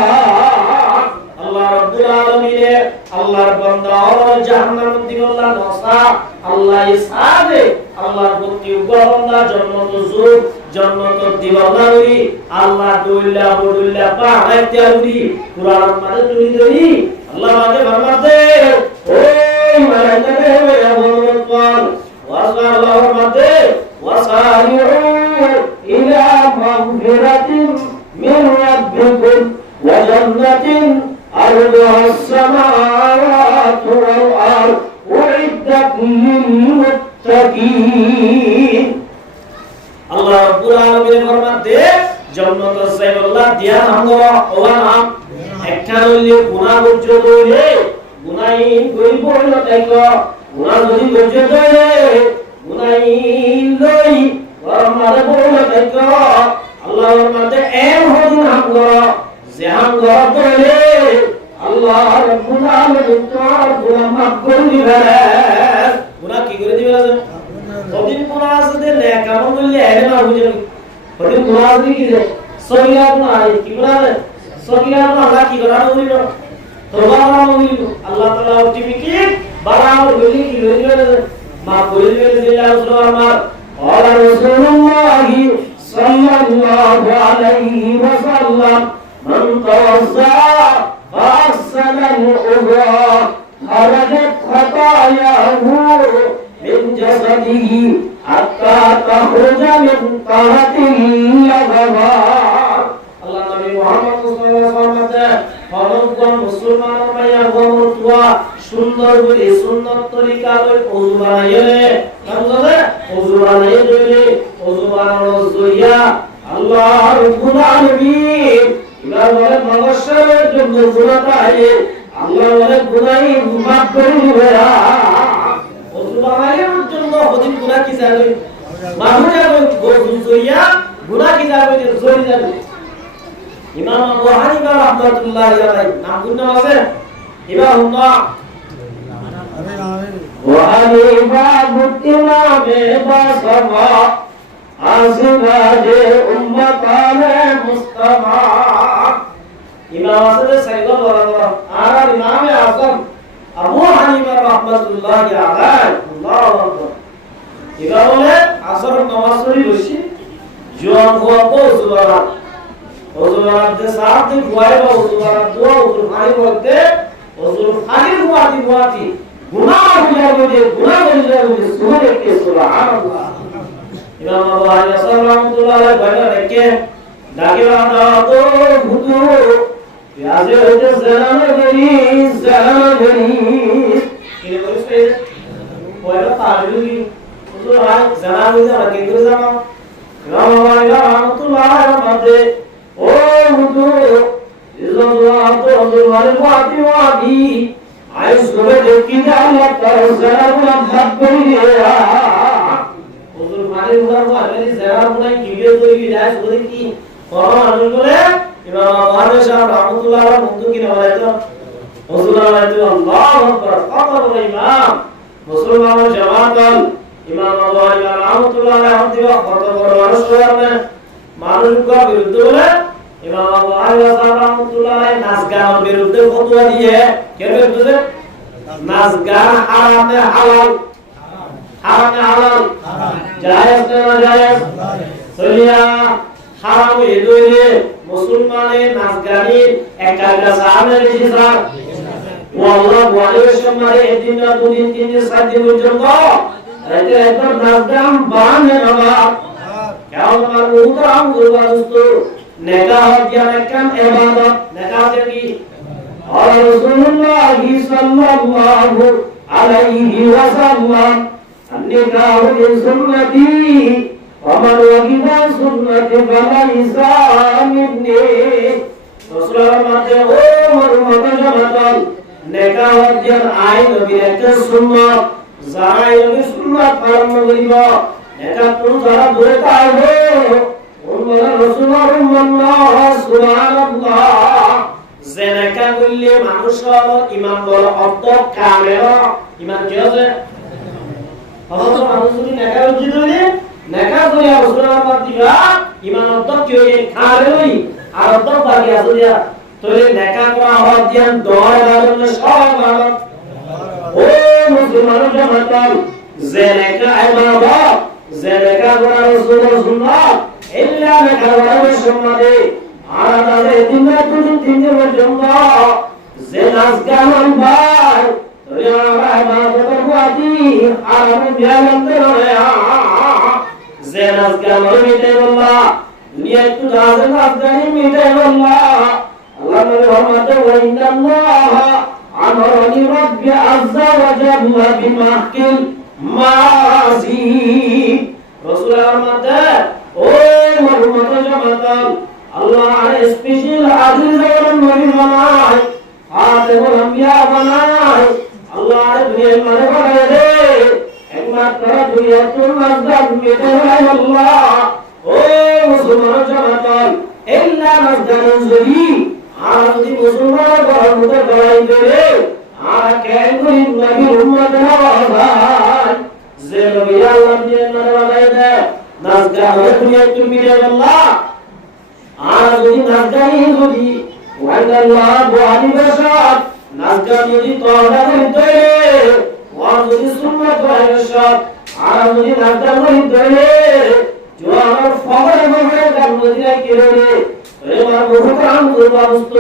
আল্লাহ রাব্বুল আলামিনের আল্লাহর বান্দা জাহান্নাম থেকে আল্লাহ নসা আল্লাহ ইসাবে আল্লাহর প্রতি বান্দা জান্নাত জুর জান্নাত দিওয়ালারি আল্লাহ দুইলা বদুল্লা পাহাড় দেউরি কুরআন মানে তুমি দেই আল্লাহ মাঝে ফরমাতে ওই মালাইকা রে আবুল ওয়াসাল্লাহু মাতে ওয়াসারিউ ইলা মাগফিরাতিন মিন রাব্বিকুম ওয়া জান্নাতিন أرضها السماوات والأرض أعدت للمتقين الله رب العالمين ফরমাতে জান্নাত সাইয়্যিদুল্লাহ দিয়া আমরা ওয়া নাম একটা হইলে গুনাহ পর্যন্ত হইলে গুনাই গরিব হইল তাইকো গুনাহ যদি পর্যন্ত হইলে গুনাই লই আমারে বইল তাইকো আল্লাহর মাতে এম হদিন আমরা জেহান গড়ে আল্লাহ রাব্বুল আলামিন তোর গুনাহ মাফ করে দিবে গুনাহ কি করে দিবে কদিন গুনাহ আছে দে নেক আমল করলে এরে না বুঝে কদিন গুনাহ আছে কি রে সহিয়াত না কি গুনাহ রে সহিয়াত না আল্লাহ কি করা বলিল তওবা না বলিল আল্লাহ তাআলা অটোমেটিক বারাবর বলি কি হয়ে যাবে মাফ করে দিবে দিলা রাসূল আমার আর রাসূলুল্লাহ সাল্লাল্লাহু আলাইহি ওয়াসাল্লাম من توضأ فأحسن الوضوء خرجت خطاياه من جسده حتى تخرج من طهته اللغوات الله نبي محمد صلى الله عليه وسلم ফরজগণ মুসলমান ভাইয়া গমতুয়া সুন্দর করে সুন্দর তরিকা লই ওযু বানাইলে বুঝলে ওযু বানাইলে দিলে ওযু বানানো জইয়া আল্লাহ রাব্বুল আলামিন ইলা বলে মানুষের জন্য গুনাহটা আইলে আল্লাহ বলে গুনাহ মাফ করে দিবে ওযু বানাইলের জন্য ওদিন গুনাহ কি যাবে মানুষ যাবে ওযু জইয়া গুনাহ কি যাবে জড়ি যাবে ইমাম আবু হানিফা রাহমাতুল্লাহি আলাইহি নাম গুণ আছে ইমামুল্লাহ ওয়া হানিফা মুত্তিমা বেবাসমা আসবাজে উম্মতানে মুস্তাফা ইমাম আছে সাইয়্যিদ ওয়ালা আর ইমাম আযম আবু হানিফা রাহমাতুল্লাহি আলাইহি আল্লাহু আকবার এরা বলে আসর নামাজ পড়ি বসি জোয়ান হওয়া পৌঁছবার ওজুর দে সাথে গুয়াইবা ওজুর দোয়া ওজুর খালি করতে ওজুর খালি গুয়াতি গুনাহ হয়ে যাবে সুবহান কে সুবহানাল্লাহ ইমাম আবু হানিফা রাহমাতুল্লাহ আলাইহি বলে দেখে ডাকে বাঁধা তো ভুতু পেয়াজে হতে জানা গরি কিনে বলিস পেয়ে পয়লা তাজুলি হুজুর ভাই জানা হইছে আমরা কি করে জানো ইমাম বাবা রাহমাতুল্লাহ মধ্যে ও হুজুর ইল্লাল্লাহ তো হুজুর ওয়াতি ওয়াতি আইস করে দেখি যে আল্লাহ তাআলা জানাগুলো ভাগ করে দিয়া হুজুর মানে উদার বলে জানাগুলো কি দিয়ে তৈরি যায় শুধু কি কোরআন আনন্দ করে ইমাম বাবা রাহমাতুল্লাহ বন্ধু কি না বলে তো হুজুর আল্লাহু আকবার কত বড় ইমাম মুসলমানের জামাত ইমাম আবু হানিফা রাহমাতুল্লাহ আলাইহি কত বড় মানুষ হলেন মানুষের বিরুদ্ধে বলে ইমাম আবু হানিফা রাহমাতুল্লাহ আলাইহি নাচ গানের বিরুদ্ধে ফতোয়া দিয়ে কে বিরুদ্ধে নাচ গান হারামে হালাল হারামে হালাল জায়েজ না জায়েজ সরিয়া হারাম এদুইলে মুসলমানের নাচ গানের একাগ্র সামনে বেশি স্যার ওয়াল্লাহ ওয়ালির সম্মানে একদিন না দুদিন তিন দিন সাত দিন পর্যন্ত রাতে একবার নাচ গান বানে বাবা কেমন আমার মুহতারাম গুরুবাদুস্ত নেকাহ জ্ঞান একখান ইবাদত নেকাহ কি আর রাসূলুল্লাহ সাল্লাল্লাহু আলাইহি ওয়াসাল্লাম النكاح من سنتي ومن وجد سنتي فليس مني রাসূলের মতে ও মরমত জামাতাল নেকাহ জ্ঞান আইন নবীর একটা সুন্নাত যারা এই নবীর সুন্নাত পালন করিব নেকাহ তো যারা দূরে থাকবে ওমর রাসূলুল্লাহ সুবহানাল্লাহ যে নেকাহ করলে মানুষ ঈমান বড় অর্থ কামেল ঈমান কি আছে হযরত মানুষ যদি নেকাহ উচিত হইলে নেকাহ করে রাসূলুল্লাহ দিবা ঈমান অর্থ কি হইলে কামেল হই আর অর্থ বাকি আছে দিয়া তোরে নেকাহ করা হওয়ার জ্ঞান দোয়া জন্য সব ভালো ও মুসলমান জামাতাল যে নেকাহ ইবাদত যে নেকাহ করা রাসূলুল্লাহ সুন্নাত ইল্লা নেকাহ করা সম্মানে আর তাদের দিন না দুদিন তিন দিন পর্যন্ত যে নাচ গান ভাই তোরে ইবাদত করবি আর আমি বিয়ালতে রয়ে যে নাচ গান মিটে বল্লা দুনিয়া একটু জাহাজে নাচ গান মিটে বল্লা আল্লাহ নবী ফরমাতে ওয়া ইন্নাল্লাহ আমারানি রাব্বি আযজা ওয়া জাল্লা বিমাহকিল মাযি রাসূল ফরমাতে ও মুহাম্মদ জামাতাল আল্লাহ আর স্পেশাল আজিজ এবং নবী বানায় খাতামুল আম্বিয়া বানায় আল্লাহ আর দুনিয়ার মানে বানায় রে একমাত্র দুনিয়ার নাজদাত মেটে আল্লাহ ও মুসলমান জামাতাল ইল্লা নাজদাতুন জলি আর যদি মুসলমান ঘরের মধ্যে গড়াই দেবে আর কেন করি নবীর উম্মত হওয়ার যে নবী আল্লাহ দিয়ে মানে বানায় দেয় নাজদা হয়ে দুনিয়ার তুমি রে আল্লাহ আর যদি নাজদানি যদি ওয়াল্লাহ বুহারি বসাত নাজদানি যদি তোরা হইতে ওয়া যদি সুন্নাত বসাত আর যদি নাজদানি হইতে জোয়ার ফগরে মনে গান মদিনা কিরে রে আমার মুহতারাম গুরুবাদুস্ত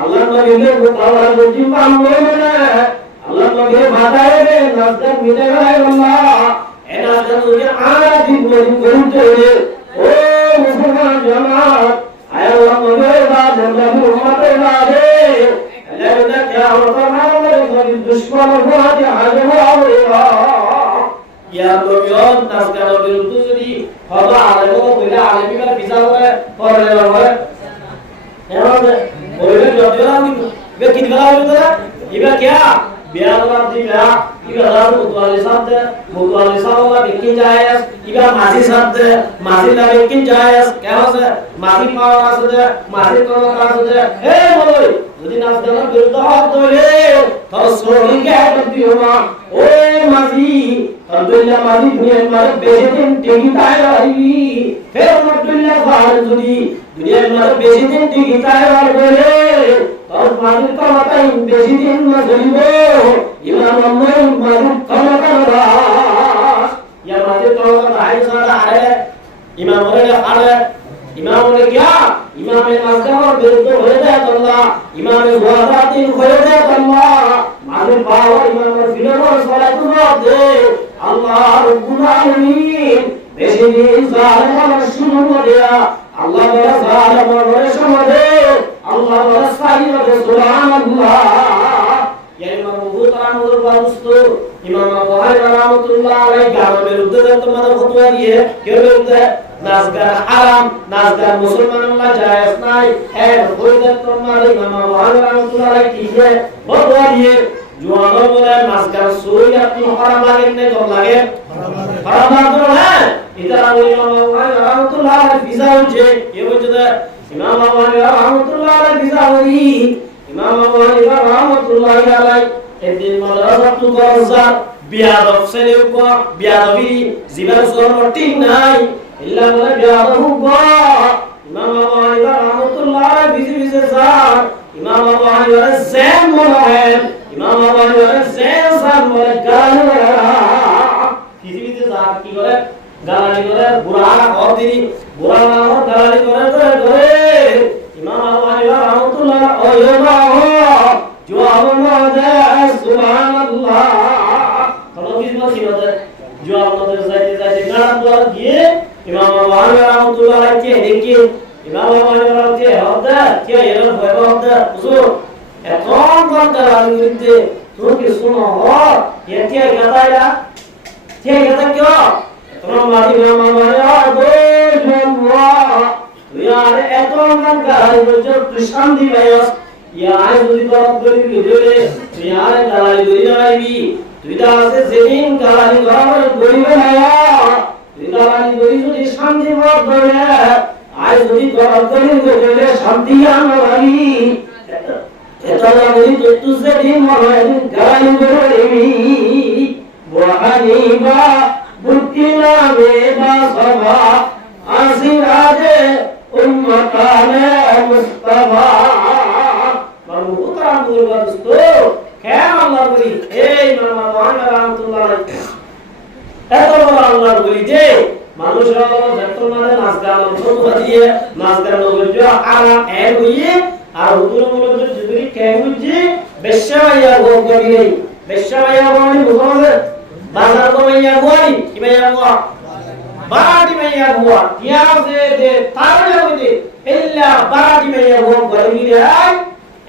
আল্লাহ নবীর মুতাওয়া যদি মানলো না আল্লাহ নবীর বাধায় রে নাজদান মিটে গেল আল্লাহ এ নাজদান যদি আরা দিন বলি করতে ও মুসলমান জামাত আয় আল্লাহ নবীর বাদে নবী উম্মতের বাদে আল্লাহ কে আমরা নবীর দুশমন হওয়াতে হাজে হওয়া ইয়া নবীর নাজগান বিরুদ্ধে যদি হবা আলেম কইলা আলেমিরা বিচার করে পরে হয় এমন ওইলে যদিও আমি বে কি দিবা হইলো ইবা কিয়া বিয়ালার দিবা ইবা রাত মুতওয়ালি সাথে মুতওয়ালি সাওলা বিকিন জায়েজ ইবা মাঝি সাথে মাঝি লা বিকিন জায়েজ কে আছে মাঝি পাওয়া আছে মাঝি কোন আছে হে বলই যদি নাজগানের বিরুদ্ধে হক ধরে তো সরিকে দিও না ও মাঝি আব্দুল্লাহ মাঝি দুনিয়ার মাঝে বেশি দিন টিকি তাই রইবি হে আব্দুল্লাহ ফার যদি দুনিয়ার মাঝে বেশি দিন টিকি তাই রইবে তোর মাঝির কথাই বেশি দিন না চলিব ইমাম আম্মাই মাঝির কথা না ইয়া মাঝির কথা হাই সারা আরে ইমাম ওরে আরে ইমাম ওরে কিয়া ইমামে নাজগানের বিরুদ্ধে হয়ে যায় আল্লাহ ইমামে ওয়াদাতিন হয়ে যায় আল্লাহ মাঝির পাওয়া ইমামের ফিরর সালাতু দে আল্লাহ রব্বুল আলামিন বেশি দিন জালেমার শুনো দেয়া আল্লাহ বড় জালেমার বড় সমাদে আল্লাহ বড় সাইয়্যিদ সুবহানাল্লাহ ইয়া ইমাম মুহতারাম দুস্ত ইমাম আবু হানিফা রাহমাতুল্লাহ আলাইহি গানের বিরুদ্ধে তোমাদের ফতোয়া দিয়ে এর বিরুদ্ধে নাচ গান হারাম, নাচ গান মুসলমানের না জায়েজ নাই, এর বিরুদ্ধে তোমাদের ইমাম আবু হানিফা রাহমাতুল্লাহ আলাইহি কি যে ফতোয়া দিয়ে জোয়ানো বলে নাচ গান সুই আপনি হারাম লাগে না তো লাগে হারাম লাগে না। এটা ইমাম আবু হানিফা রাহমাতুল্লাহ আলাইহি ভিজা হচ্ছে এই বলতে ইমাম আবু হানিফা রাহমাতুল্লাহ আলাইহি ভিজা হই ইমাম আবু হানিফা রাহমাতুল্লাহ আলাইহি একদিন মাদ্রাসাতু গরজার বিয়াদব ছেলে কো বিয়াদবি জীবন জন্ম ঠিক নাই ইল্লা বলে বিয়াদব গো ইমাম আবু হানিফা রাহমাতুল্লাহ আলাইহি ভিজে ভিজে যার ইমাম আবু হানিফা জেন মনে ইমাম আবু হানিফা জেন সান বলে গাল ভিজে ভিজে যার কি করে গালালি করে বুড়া হর দিনি বুড়া না হর গালালি করে করে ইমাম আবু হানিফা রাহমাতুল্লাহ ওয়াল্লাহ जो আমনাদে সুবহানাল্লাহ কোনো কিছু কি বলে जो আমনাদে যাইতে যাইতে গাড়া দোয়া গিয়ে ইমাম আবু হানিফা রাহমাতুল্লাহ আলাইহি দেখি ইমাম আবু হানিফা রাহমাতুল্লাহ হদা কে এর ভয় হদা হুজুর এত কথা আলিতে তুমি কি শুনো এতে গাদাইলা কে গাদা কেউ তোমার মাটি ইমাম আবু হানিফা তুই আর এত কথা আলিতে তুই শান্তি পাইস यार तुझी बात करी ভিডিওরে তুই আর গালালি করি যাইবি তুই তো আছে যেদিন গালালি করার করিবে না তুই গালালি করি যদি শান্তি পাব ধরে আজ যদি গরম করি গেলে শান্তি আনবানি এটা যদি তুই যেদিন মনে গালালি করিবি ওয়াহানিবা বুকিনা বেবা সভা আসিরাজে উম্মতানে মুস্তাফা মুহতারাম বুজুর্গ দোস্ত কেন আল্লাহর বলি এই ইমাম আবু হানিফা রাহমাতুল্লাহ আলাইহি এত বড় আল্লাহর বলি যে মানুষরা যখন মানে নাচ গান ফতোয়া দিয়ে নাচ গান নজর আরাম এর হইয়ে আর হুজুর মুলুদের যদি কেন যে বেশায়া গো গরি বেশায়া বনি বুঝলে বাজার তো মাইয়া গোয়ানি কি মাইয়া গোয়া বাড়ি মাইয়া গোয়া ইয়া যে তারে হইতে ইল্লা বাড়ি মাইয়া গোয়া গরি রে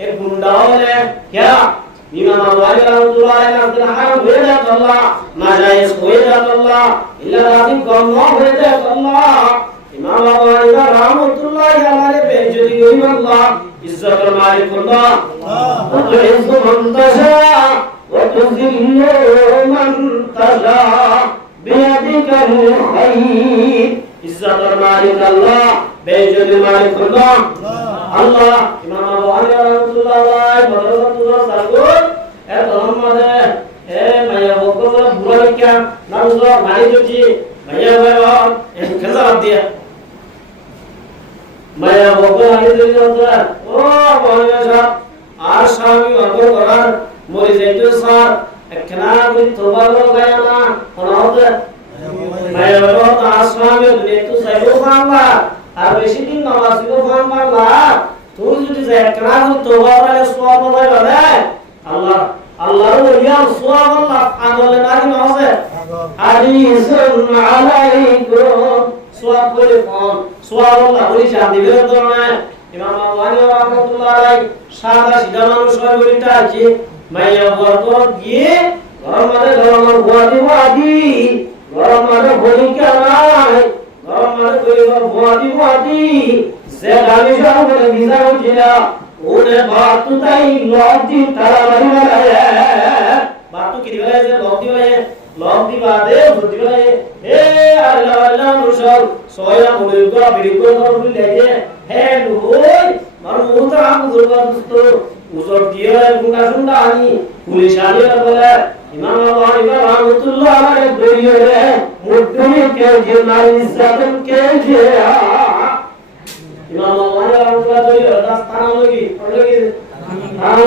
एक गुंडा है क्या इमाम अबू हनीफा रहमतुल्लाह अलैहि ना हराम हो जाता अल्लाह नाजायज हो जाता अल्लाह इल्ला राती कम न हो जाता अल्लाह इमाम अबू हनीफा रहमतुल्लाह अलैहि बेइज्जती हुई अल्लाह इज्जत का मालिक अल्लाह व तुइज्जु मन तशा व तुज़िल्लु मन तशा बियदिकल खैर इज्जत का मालिक अल्लाह बेइज्जती मालिक अल्लाह Allah Imam Abu Hanifa rahmatullah alaihi madrasatullah sargun Muhammad maya bokko burai kya nazo mari joji maya baba kaza dia maya bokko ali joji onda o boya sah ar shami ago korar mori jaitu sar ekna bin toba lo gaya na onoda maya baba ta ashami netu sayo khamba আর বেশি দিন নামাজ পড়ো fun মারলা তুই যদি যায় class তোবা করে সওয়াব হবে না আল্লাহ আল্লাহর ওলিয়া সওয়াব আল্লাহ আগলে নাকি নামাজে হাদিসুন আলাইকুম সওয়াব করে কোন সওয়াব আল্লাহ ওলি শান্তি বের করে ইমাম আবু হানিফা রাহমাতুল্লাহ আলাইহি সাদা সিধা মানুষ হয় বলিটা আছে মাইয়া বরকত গিয়ে গরমের বুয়াদি গরম মানে বলি কেন গরমের বুয়াদি যে গালি সরবরে ভিজা উঠিলা ওরে বাতু তাই লদি তারা বাড়ি বাড়ায় বাতু কি দিবায় যে লদি বাদে বুদ্ধি বাড়ায় আল্লাহ আল্লাহ মুশাল সয়রা মুলুক বিড়ি করে বলি লাগে হে লুই মার মুহতারাম বুজুর্গ দোস্ত উজর দিয়ে গুনা শুনডা আনি পুলিশ আলিয়া বলে ইমাম আবু হানিফা রাহমাতুল্লাহ আলাইহি বলিয়ে রে মুদ্দুনি কে যে নারী ইজ্জতন কে যে ইমাম আবু হানিফা রাহমাতুল্লাহ বলিয়ে রাস্তানা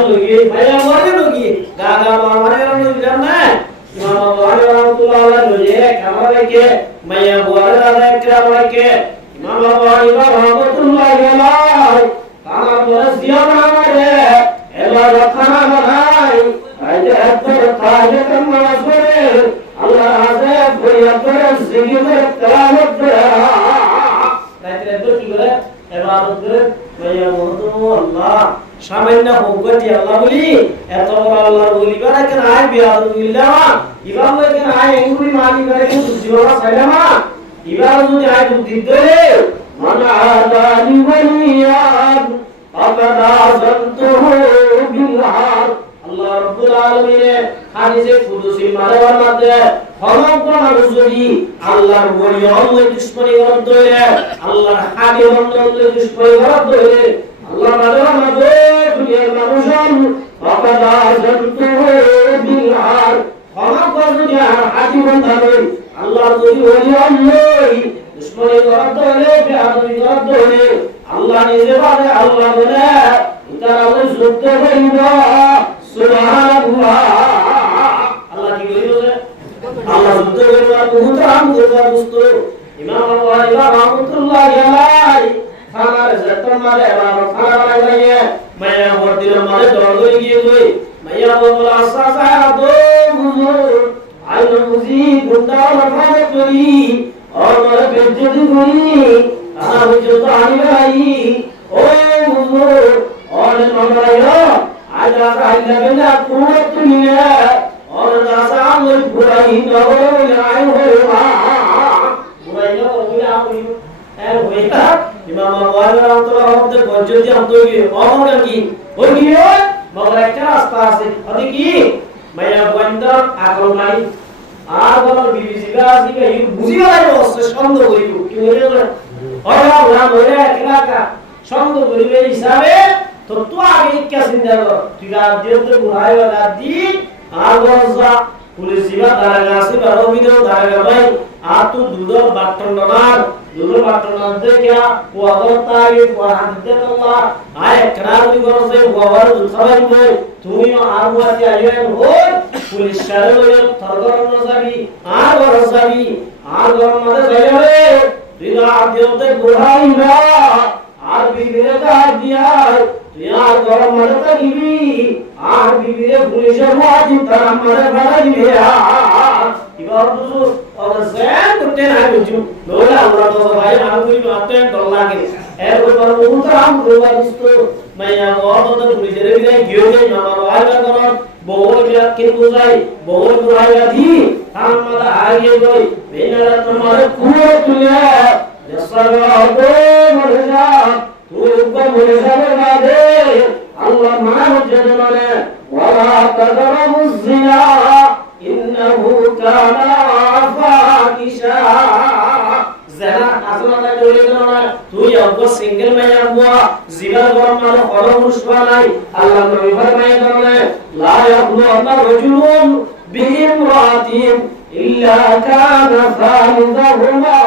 লগি ভাইয়া মরে লগি গাগা মানে লগি জানা ইমাম আবু হানিফা রাহমাতুল্লাহ আলাইহি বলিয়ে কামারে কে মাইয়া বুয়ারে দাদা একরা কে ইমাম আবু হানিফা রাহমাতুল্লাহ আলাইহি কানা বলে জিয়ানা মারে এবার খানা বানাই আইতে একবার কাজে কাম করে আল্লাহ আজে বইয়া করে জিগিরে তেলাওয়াত করে তাইতে কি করে ইবাদত করে মাইয়া মতো আল্লাহ সামান্য হোকতি আল্লাহ বলি এত বড় আল্লাহর বলি বারে কেন আই বিয়াদত এগুলি মানি করে কিন্তু জীবন সাইলামা এবার যদি আয় বুদ্ধি দে মানা আদানি ওয়ালিয়ান ফাকাদ আযানতুহু বিল্লাহ আল্লাহ রাব্বুল আলামিন হাদিসে কুদসি মানবার মধ্যে সমগ্র মানুষ যদি আল্লাহর ওলি আল্লাহর দুশমনি করত হইলে আল্লাহর হাবিব আল্লাহর দুশমনি করত হইলে আল্লাহ মানবার মধ্যে দুনিয়ার মানুষ ফাকাদ আযানতুহু বিল্লাহ সমগ্র যদি হাবিব আল্লাহর আল্লাহর যদি ওলি আল্লাহর দুশমনি করত হইলে বেআদবি করত হইলে আল্লাহ নিজে বলে আল্লাহ বলে তারা আল্লাহ সত্য হইল সুবহানাল্লাহ আল্লাহ কি বলে আল্লাহ সত্য হইল মুহতারাম দোস্ত ইমাম আবু হানিফা রাহমাতুল্লাহি আলাইহি খানার জাতন মারে বাবা খানা লাগে মায়া বর্দির মারে দরদই গিয়ে কই মায়া বল আসাসা দো হুজুর আইন মুজি গুন্ডা লাফাত করি और मेरे बेइज्जती करी আমি যত আনি ভাই ও হুজুর और মামলায়ো আজ আইলা না কোন তুমি না और দাসা আমি বুড়াই নবল আই হইবা বুড়াই নবল আই এর হইতা ইমাম আবু রাহমাতুল্লাহ হতে বজ্জতি আমতোই অমর কি ওই কি মগর একটা রাস্তা আছে ওদি কি মাইয়া বন্দর আকল নাই আর বল বিবিসি গাছি কে বুঝিবা লাগবে সন্দেহ করিব কি হইলো ওরা ওরা বলে এলাকা সন্দেহ করিবে হিসাবে তো তো আগে কি চিন্তা কর তুই রাত দিয়ে তো বুড়াই বালা দি আর বলছা পুলিশ জিবা দাঁড়া আছে বারো বিদেও দাঁড়া ভাই আর তো দুধর বাটন দেখে ও অবস্থা আগে ও হাতে তোলা আয় একরারি করছে ও আবার দুখাবাই কই তুমি আর ওয়াতে আইয়েন হো পুলিশ সারে লইল থরগরম যাবি আর বড় যাবি আর গরম মাঝে যাইবে তুই রাত দিওতে বুড়াই না আর বিবিরে কাজ দিয়া তুই আর গরম মাঝে থাকিবি আর বিবিরে পুলিশের ওয়াজি তারা মারে ভাড়া দিবে এবার তো অবশ্যই করতে না বুঝু লোলা আমরা তো ভাই আমি মাত্র ডর লাগে এর উপর মুহতারাম রোবাদিস্ত মাইয়া ওয়াদত পুলিশের বিলাই গিয়ে যায় মামা ওয়াইবা করন বহুল বিয়া কে বুঝাই বহুল বুঝাইয়া দি আমরা আগে গই বেনারা তোমার কুড়ে তুলে দেশাগো মরজা তুই উপর মরজা বাদে আল্লাহ মানব জনমনে ওয়ালা তাকরাবুজ জিনা ইন্নাহু কানা ফাহিশা যারা আসলে দৌড়ে না তুই অল্প সিঙ্গেল মেয়ে আনবা জিবার গরম মানে হলো মুশবা নাই আল্লাহ নবী ফরমায়ে দিলেন লা ইয়াখলু আল্লাহ রাজুলুন বিইমরাতিন ইল্লা কানা ফালিদাহুমা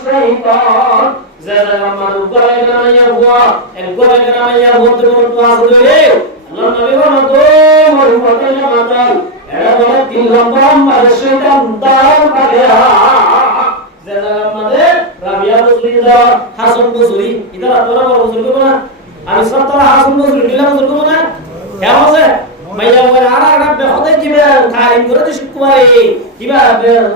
শাইতান যারা আমার উপরে গানাইয়া হুয়া একবারে গানাইয়া বলতে বলতে আসলে আল্লাহ নবী বলেন তো মরুমতে জামাতা এরা বলে তিন নম্বর আমার শয়তান দাঁড় পাবে যারা আমাদের রাবিয়া বজরি দা হাসান বজরি ইদার তোরা বজরি করব না আমি সব তোরা হাসান বজরি দিলাম বজরি করব না কেমন আছে মাইয়া বলে আর আর বেহতে দিবে খাইন করে তো শুক্রবারে কিবা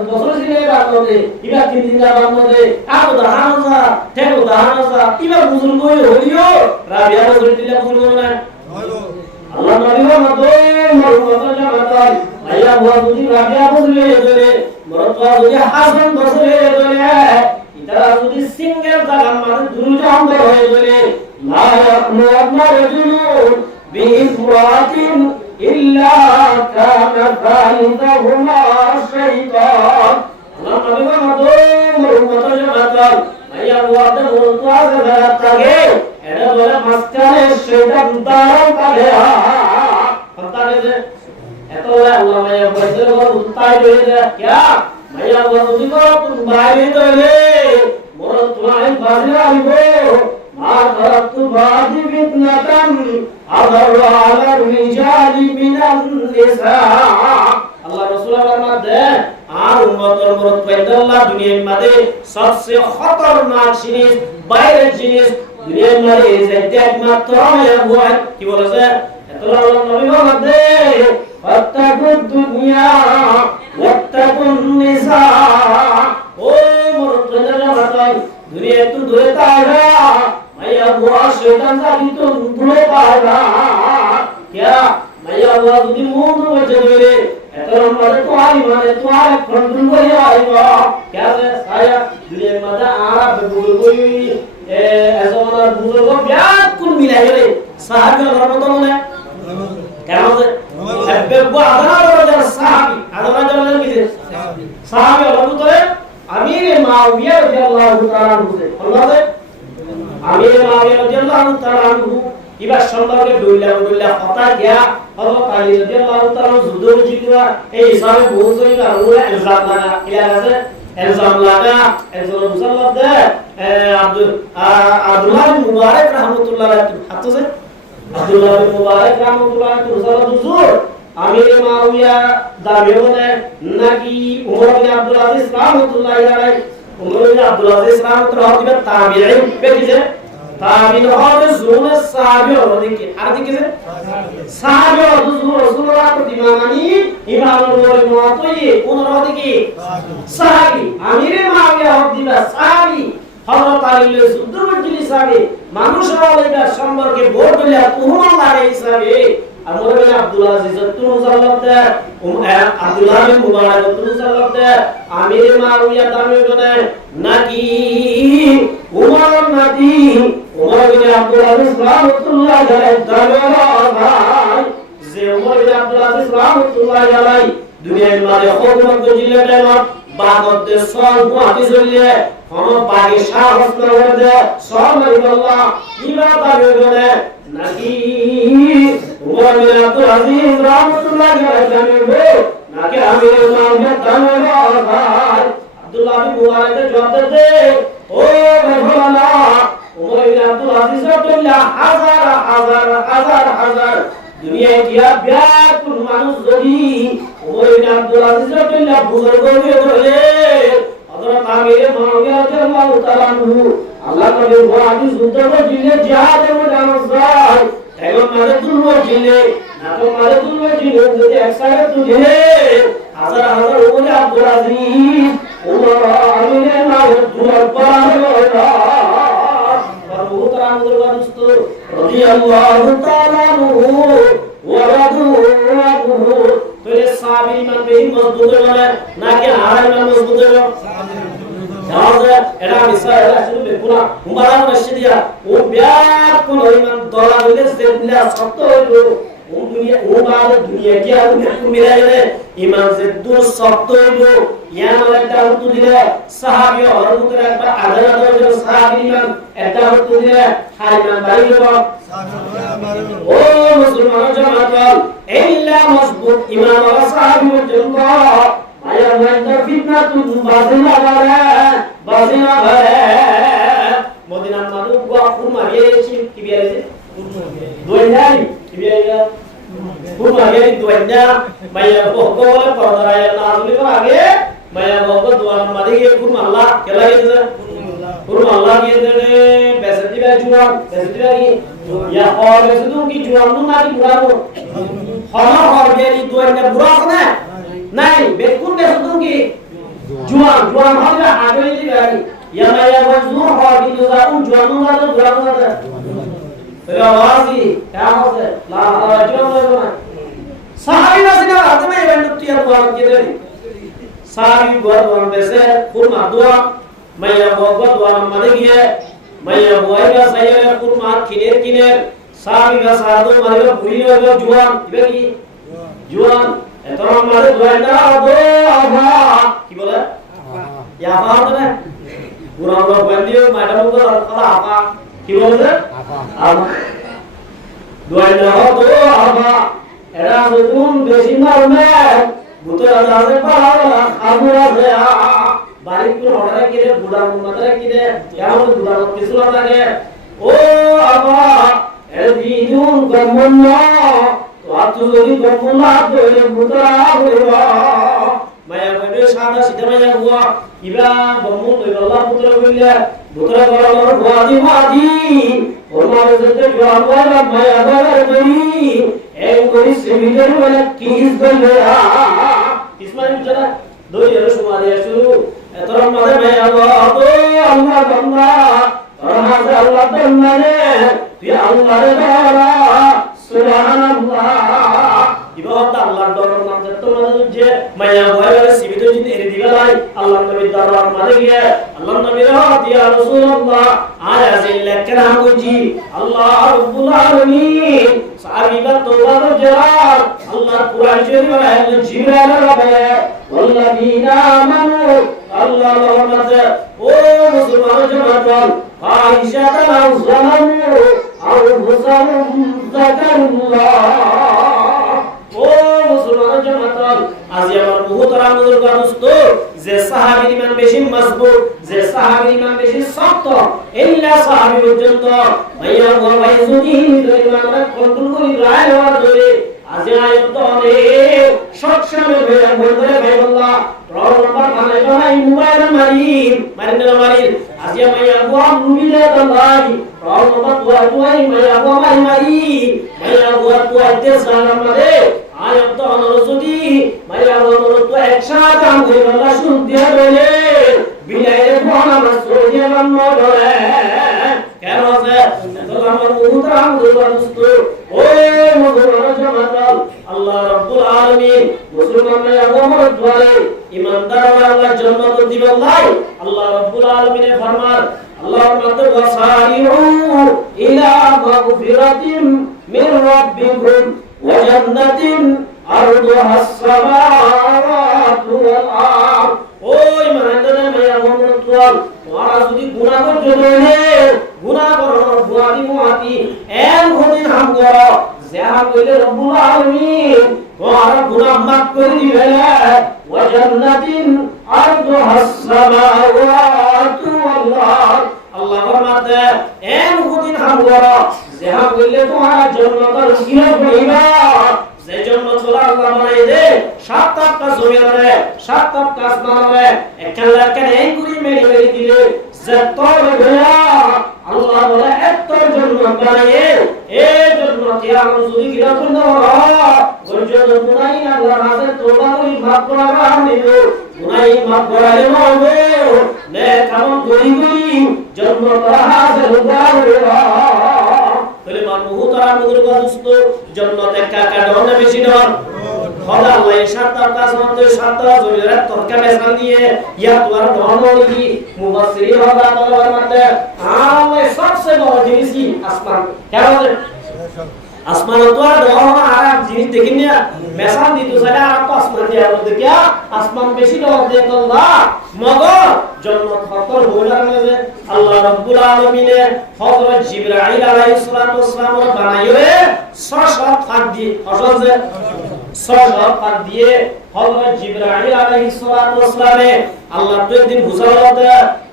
বছর দিলে বাদে কিবা তিন দিন বাদে আবু দাহানসা তেও দাহানসা কিবা বজরি কই হলিও রাবিয়া বজরি দিলাম বজরি করব না আল্লাহ নবী মতো মরুমত জামাতা মাইয়া বজরি রাবিয়া বজরি ধরে মরতবা যদি হাসান বজরি ধরে ইতারা যদি সিঙ্গেল জায়গা মানে দুইজন হয়ে ধরে লা ইয়াকমু আল্লাহ রাজুলুন বিইফরাতিন ইল্লা কানা ফালিদাহুমা শাইতান আল্লাহ নবী মতো মরুমত জামাতা মাইয়া ওয়াদে বলতো আছে থাকে এটা বলে মাঝখানে শয়তান দাঁড়াও কালে ফতারে যে এত আল্লাহ মাইয়া বলতে বল উত্তাই হয়ে যায় क्या মাইয়া বলতি করো তুমি বাইরে চলে মোর তোমায় বাজে আইবো মা তরতু বাজি বিতনাতান আদার আলা রিজালি মিনান নিসা আল্লাহ রাসূল ফরমাতে আর উম্মতের মরদ পয়দাল্লাহ দুনিয়ার মধ্যে সবচেয়ে খতরনাক জিনিস বাইরের জিনিস দুনিয়ার মধ্যে যেটা একমাত্র মাইয়া কি বলেছে এত আল্লাহ নবী বলেছে ফাত্তাকুদ দুনিয়া ওয়াত্তাকুন নিসা ও মরদ জামাতান দুনিয়া তো দূরে তাইরা মাইয়া বুয়া শয়তান জানি তো দূরে পাইবা क्या মাইয়া বুয়া যদি মুখ ধরে চলে এত মানে তোয়ারি কন্ট্রোল করে আইব কেসে সায়া দুনিয়ার মাঝে আরা বুজুর্গ এজমানার বুজুর্গ বিরাট কোন মিলাই গেলে সাহাবী হওয়ার মতো মনে কেন যে বেব্বু আদার সাহাবী আদার জানেন কি সাহাবী হওয়ার মতো আমির মাওবিয়া রাদিয়াল্লাহু তাআলা আনহু আল্লাহ আমির মাওবিয়া রাদিয়াল্লাহু তাআলা আনহু ইবার সম্পর্কে দুইলা কথা গিয়া হযরত আলী রাদিয়াল্লাহু তাআলা যুদ্ধ জিতবা এই হিসাবে বহুজনই কারণে ইলজাম লাগা ইলাকাতে ইলজাম লাগা একজন মুসল্লাহ দে আব্দুল্লাহ বিন মুবারক রাহমাতুল্লাহ আলাইহি হাতছে আব্দুল্লাহ বিন মুবারক রাহমাতুল্লাহ আলাইহি মুসল্লাহ হুজুর আমির মাওবিয়া দাবি করে নাকি ওমর বিন আব্দুল আজিজ রাহমাতুল্লাহ আলাইহি ওমর বিন আব্দুল আজিজ রাহমাতুল্লাহ আলাইহি তাবিঈন বেকিছে তাবিঈন হবে জুনে সাহাবী ওদিকে আর দিকে সাহাবী হুজুর রাসূলুল্লাহ প্রতিমানি ইমামুল মুআতই কোন ওদিকে সাহাবী আমির মাওবিয়া হদিবা সাহাবী হযরত আলী সুদ্দুরজি সাহাবী মানুষের আলাইহির সম্পর্কে ভোট দিলে তুহমত লাগে হিসাবে আমর বিন আব্দুল আজিজ তুনুসাল্লাতে আব্দুল্লাহ বিন মুবারক তুনুসাল্লাতে আমির মাওবিয়া দাবি করে নাকি উমর নাতি উমর বিন আব্দুল আজিজ রাহমাতুল্লাহ আলাইহি দাবি যে উমর বিন আব্দুল আজিজ রাহমাতুল্লাহ আলাইহি দুনিয়ার মাঝে হুকুমত করেছিল টাইমত বাগতে সব হাতি চললে কোন বাগে সাহস না করে সব আল্লাহ ইবা দাবি করে নাকি উমর বিন আব্দুল আজিজ রাহমাতুল্লাহ আলাইহি নাকি আমির মাওবিয়া দাবি আব্দুল্লাহ বিন মুবারক জবাব দে ও ভগবানা উমর বিন আব্দুল আজিজ রাহমাতুল্লাহ হাজার দুনিয়ায় কি বিরাট কোন মানুষ যদি উমর বিন আব্দুল আজিজ রাহমাতুল্লাহ বুজুর্গ হয়ে গেলে হযরত আমির মাওবিয়া রাদিয়াল্লাহু তাআলা আনহু আল্লাহ নবীর ওয়াদি যুদ্ধ করে জিহাদের ময়দানে যায় এখন মারে দুলও জিলে না তো মারে দুলও জিলে যদি একসাথে তুঝে হাজার উমর আব্দুল আজিজ উমর আমিরের নামে দুয়ার পার হলো বহুত রামদের বাদুস্ত রাদিয়াল্লাহু তাআলা আনহু ওয়া রাদুহু তোরে সাহাবী মানে মজবুত মানে নাকি হারাই মানে মজবুত হবে জাওজে এটা মিসাল আসলে বেকুনা হুমারা মসজিদিয়া ও ব্যাক কোন ইমান দলা হইলে যেদিলা সত্য হইল ও দুনিয়া ও বাদে দুনিয়া কি আর মিলাই গেলে ইমান যে দূর সত্য হইল ইয়ার একটা উত্তর দিলে সাহাবী হযরত একটা আদালত সাহাবী ইমান একটা উত্তর দিলে হাইমান বাড়িল ও মুসলমান জামাত ইল্লা মজবুত ইমান ওয়া সাহাবী পর্যন্ত আয়া মধ্যে ফিতনা তুম বাজিনা বারে মদিনার মানুষ গোয়া কুরমা গিয়েছি কি বিয়েছে দুইনাই কি বিয়েছে কুরমা গিয়ে দুইনা মাইয়া বকলে পরদায় নাজলি আগে মাইয়া বক দুয়ার মাদি গিয়ে কুরমা আল্লাহ কেলা গিয়েছে কুরমা আল্লাহ গিয়ে দেনে বেসতি বে জুয়ান বেসতি বে ইয়া और বেসতি কি জুয়ান না কি বুড়াবো হমা और গিয়ে দুইনা বুড়া না নাই বেকুন বেসতি কি জুয়ান হবে আগে দি গাড়ি ইয়া মাইয়া মজুর হয় কিন্তু যাও জুয়ান না তো বুড়া না রাওয়াজি কামতে লা রাজুনা সাহাবী নাসিনা আদমে ইবাদতিয়া দোয়া কিরে সাহাবী দোয়া বেসে কুরমা দোয়া মাইয়া বগবা দোয়া মানে গিয়ে মাইয়া বয়গা সাইয়া কুরমা কিনে সাহাবী গা সাদো মানে বুড়ি হইলো জুয়ান ইবে কি জুয়ান এতরা মানে দোয়া না দোয়া কি বলে ইয়া বাদ না পুরা লোক বন্দিও ম্যাডাম को কথা আপা কি বলে আপা দোয়া না আপা এরা নতুন বেশি মারমে বুতে আজারে পাওয়া আগুরা দেয়া বাড়ি পুরো হড়ারে কিরে বুড়া মাথারে কিরে কেমন বুড়া কিছু না লাগে ও আপা এ দিনুন গমন তো আতু যদি গমন না দইলে বুতরা হইবা মায়া বইবে সাদা সিধা মায়া হুয়া ইবা গমন দইল আল্লাহ পুত্র কইলে বুতরা গরর ওয়াদি ওয়াদি ওর মারে যেতে জওয়ান ওয়ালা মায়া গরর গই এই করি সেমিনার ওয়ালা কিস বলে ইসমাইল চলা দই এর সুমারে শুরু এতরা মারে মায়া তো আল্লাহ বান্দা রহমান আল্লাহ বান্দারে তুই আল্লাহর দরা সুবহানাল্লাহ ইবাদত আল্লাহর দরার নাম যত মানে যে মায়া হয় সিবিতে যদি বেলায় আল্লাহর নবীর দরবার মাঝে গিয়ে আল্লাহর নবীর হাত ইয়া রাসূলুল্লাহ আয়াজিল লাকরাম বুঝি আল্লাহ রাব্বুল আলামিন সাহাবীরা তওবা করার আল্লাহর কুরআন শরীফে আয়াত জিবরাইল রাবে ওয়াল্লাযীনা আমানু আল্লাহ রহমতে ও মুসলমান জামাত ফাহিশাতান আও যালামু আনফুসাহুম যাকারুল্লাহ ও মুসলমান জামাত আজি আমার মুহতারাম বুজুর্গ দোস্ত যে সাহাবীর ঈমান বেশি মজবুত যে সাহাবীর ঈমান বেশি শক্ত ইল্লা সাহাবী পর্যন্ত ভাইয়া ও ভাই যদি ঈমান কন্ট্রোল করি রায় হওয়ার ধরে আজি আয়াত অনেক সক্ষমে ভাইয়া বলতে ভাই আল্লাহ রহমান মানে ভাই মোবাইল মারি আজি ভাইয়া ও মুমিনা ভাই রহমান তুই ভাইয়া ও মারি ভাইয়া ও তুই সালাম মারে আয়াত অনুসুদি মাইয়া বলো তো একসাথে কাম করে আল্লাহ শুন দিয়া বলে বিলাইরে কোনা মাসুদিয়া মাম্মা ধরে কেন আছে তো আমার মুহতারাম দোস্ত ওই মুসলমান জামাত আল্লাহ রাব্বুল আলামিন মুসলমানদের আগমন দ্বারে ঈমানদার আল্লাহ জান্নাত দিবেন ভাই আল্লাহ রাব্বুল আলামিনের ফরমান আল্লাহর মাতে ওয়াসারিউ ইলা মাগফিরাতিন মির রাব্বিকুম وجنة أرضها السماوات والأرض ওই মানন্দনে মায়া মনত্বল তোরা যদি গুনাহ করতে গুনাহ করো বুয়াদি মুআতি এম খদিন হাম করো যাহা কইলে রব্বুল আলামিন তোরা গুনাহ মাফ করে দিবে ওয়া জান্নাতিন আরদুহা السماوات والأرض আল্লাহ ফরমাতে এম খদিন হাম করো যাহা কইলে তোরা জান্নাতের গিলা পাইবা যে জন্য তোরা আল্লাহ বানাই দে সাতটা জমি ধরে সাতটা আসমান ধরে একটা এই গুলি মেরে দিলে যে তোর গয়া আল্লাহ বলে এতর জন্য বানাইয়ে এই জন্য কিয়ামত যদি গিরা করন গর্জন গুনাই আল্লাহ রাজে তোবা করি মাফ করা নিল গুনাই মাফ করালে হবে নে কাম করি জন্য তোরা হাসিল করবে বলে মানবু তারা মুদুর দোস্ত জান্নাতে কাকা ডনে বেশি ডর খোদা আল্লাহ সাতটা কাজ মতে সাতটা জমির তরকা মেসাল দিয়ে ইয়া তোর ডনলি মুফাসসিরিন হদা বলার মতে আল্লাহ সবচেয়ে বড় জিনিস কি আসমান কেন আসমান তো আর ডর আর জিনিস দেখিন না মেসাল দিতো সারা আর তো আসমান দিয়া বলতে কি আসমান বেশি ডর দেখ আল্লাহ মগর জান্নাত খতর হইলার মধ্যে আল্লাহ রাব্বুল আলামিনের হযরত জিবরাইল আলাইহিস সালাতু ওয়াস সালাম বানাইয়ে 6 ফাঁক দিয়ে অসজে 6 ফাঁক দিয়ে হযরত জিবরাইল আলাইহিস সালাতু ওয়াস সালামে আল্লাহ তো একদিন বুঝাওতে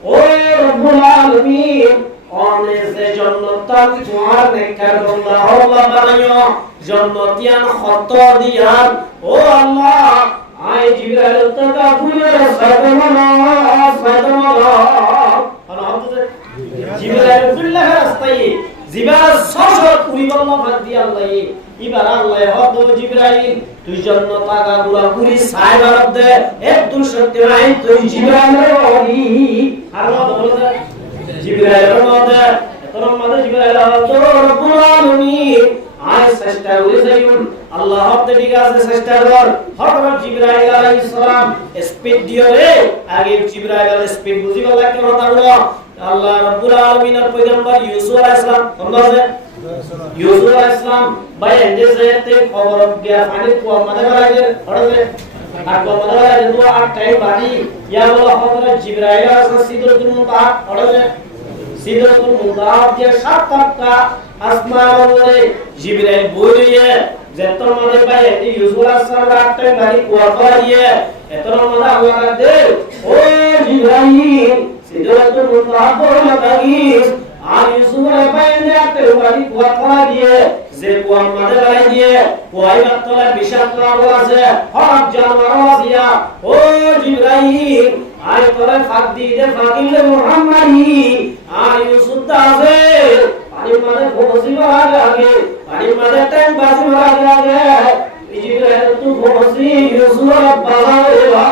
ও রাব্বুল আলামিন অনে যে জান্নাত তোমার নেকার বান্দা আল্লাহ বানাইও জান্নাতিয়ান খত দিয়ান ও আল্লাহ আই জিবরাইল তাকা ফুলে সাদমানা জিবরাইল ফুলে রাস্তায় জিবরাইল সশর পুরিবল্লা ভাগ দি আল্লাহ ইবার আল্লাহ হদ জিবরাইল তুই জান্নাত আগা গুলা পুরি সাইবার দে একদম সত্যি নাই তুই জিবরাইল ওলি আল্লাহ বলে জিবরাইল মধ্যে তোর মধ্যে জিবরাইল তো রব্বুল আলামিন আয় চেষ্টা করে যাইউন আল্লাহ হতে ঠিক আছে চেষ্টা কর হযরত জিবরাইল আলাইহিস সালাম স্পিড দিও রে আগে জিবরাইল আলাইহিস স্পিড বুঝিবা লাগে কথা বলো আল্লাহ রাব্বুল আলামিনের পয়গম্বর ইউসুফ আলাইহিস সালাম বন্ধে ইউসুফ আলাইহিস সালাম ভাই এন্ডেজেতে খবর গিয়া পানি কো মাদে বাড়াইছে হড়বে আর কো মাদে বাড়াইছে তো আর টাইম বাড়ি ইয়া বলো হযরত জিবরাইল আলাইহিস সিদরাতুল মুনতাহা হড়বে সিদরাতুল মুনতাহা দিয়ে সাতটা আসমান বলে জিবরাইল বইরিয়ে যেতর মধ্যে ভাই এই ইউসুফ আলাইহিস সালাম আটটা বাড়ি কো করিয়ে এতর মধ্যে আল্লাহ দে ও জিবরাইল সিদরাতুল মুনতাহা বলে বাগিস আর ইউসুফের বাইরে একটা বাড়ি কো করিয়ে যে কো মধ্যে বাড়ি দিয়ে কোই বাতলা বিশাল লাভ আছে হক জানার ওয়াজিয়া ও জিবরাইল আই তোরে ফাক দিয়ে ফাকিলে মুহাম্মাদি আর ইউসুফ দাবে পানি মারে ফসি আগে পানি মারে টাইম বাজি আগে জিবরাইল তু ফসি ইউসুফ বাবা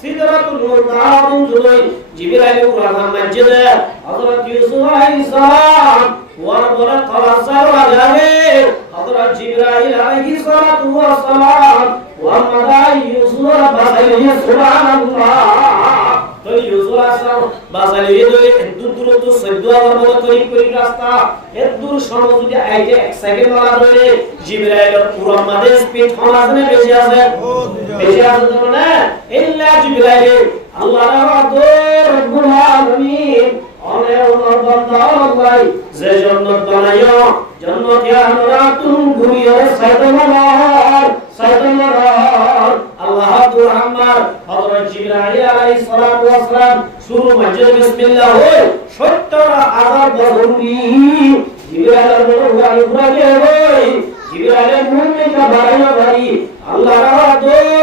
সিদরাতুল মুনতাহা জুলাই জিবরাইল কুরআন মসজিদে হযরত ইউসুফ আলাইহিস সালাম ওয়ার বলে তাওয়াজ্জুহ আগে হযরত জিবরাইল আলাইহিস সালাতু ওয়াস সালাম ওয়ামাদা ইউসুফ বাসাইলি সুবহানাল্লাহ তো ইউসুফ আসলাম বাসাইলি দই দূর তো 14000 বড় করিব রাস্তা এত দূর সময় যদি আইতে 1 সেকেন্ড ওলা ধরে জিবরাইল পুরো মাদে স্পিড হওয়াজনে বেশি আছে না ইল্লা জিবরাইল আল্লাহর রব্বুল আলামিন অনেক বান্দা আল্লাহ যে জান্নাত বানায়ো জান্নাত আমরা তুম ঘুরিয়ে শয়তানের আল্লাহ রহমান হযরত জিবরাইল আলাইহিস সালাতু ওয়াস সালাম শুরু মসজিদ বিসমিল্লাহ হয় 70000 বছর জিবরাইল ঘুরাইয়ে হয় জিবরাইলের মুমিনকে বাড়ানো বাড়ি আল্লাহ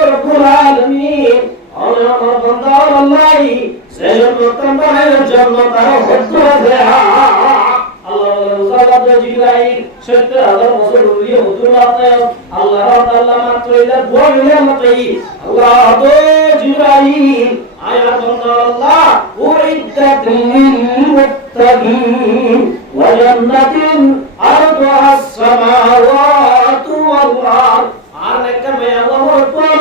রব্বুল আলামিন অনেক বান্দা আল্লাহ যে জান্নাত বানায়ো জান্নাত আর হদ্দ দেয়া আল্লাহ জিবরাইল 70000 বছর ধরে হুজুর আল্লাহ তাআলা মাত্র ইলা বলে মতই আল্লাহ তো জিবরাইল আয়াত আল্লাহ উইদ্দাত লিল মুত্তাকিন ওয়া জান্নাতিন আরদুহাস সামাওয়াতু ওয়াল আরদ আর নেকমে আল্লাহু আকবার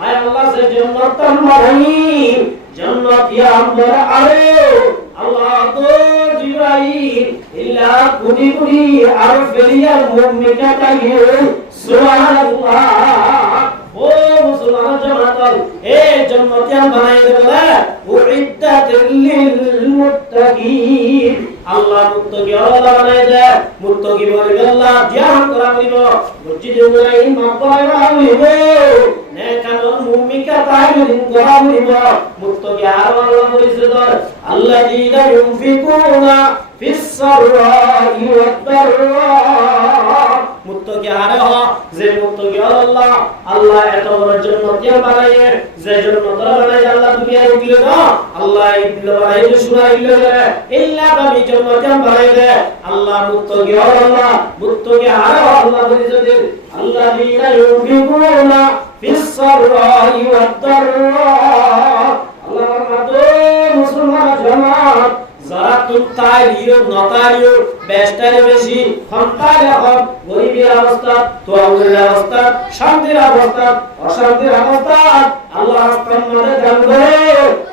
আয় আল্লাহ সে জান্নাত মারাই জান্নাত ইয়া আমরা আরে আল্লাহ তো জিবরাইল ইল্লা কুনি কুনি আর ফেরিয়া মুমিনকা তাইয়ে সুবহানাল্লাহ ও মুসলমান জামাত এ জান্নাতিয়ান বানাই দেবলা উইদ্দাত লিল মুত্তাকিন আল্লাহ মুত্তাকি আল্লাহ বানাই দে মুত্তাকি বলে আল্লাহ ধ্যান করা করিব মসজিদে মুরাইন মাকবারা হইব নেকানন মুমিনকা তাইয়ে করা হইব মুত্তাকি আর আল্লাহ পরিচয় আল্লাযীনা ইউনফিকুনা ফিস সাররাই ওয়াদ দাররা মুত্তাকি আর যে মুত্তাকি আল্লাহ আল্লাহ এত বড় জান্নাত বানায়ে যে জান্নাত বানায়ে আল্লাহ দুনিয়ায় দিল না আল্লাহ এই দিল বানায়ে শুনাইল ইল্লা বাবি জান্নাত বানায়ে দে আল্লাহ মুত্তাকি আর আল্লাহ পরিচয় আল্লাযীনা ইউনফিকুনা ফিস সাররাই ওয়াদ দাররা আল্লাহর মাদে মুসলমান জামাত যারা তুতাইলিও নতাইলিও বেস্টারে বেশি ফন্তালে হক গরিবের অবস্থা তোয়াউলের অবস্থা শান্তির অবস্থা অশান্তির অবস্থা আল্লাহ রাস্তার মধ্যে দান করে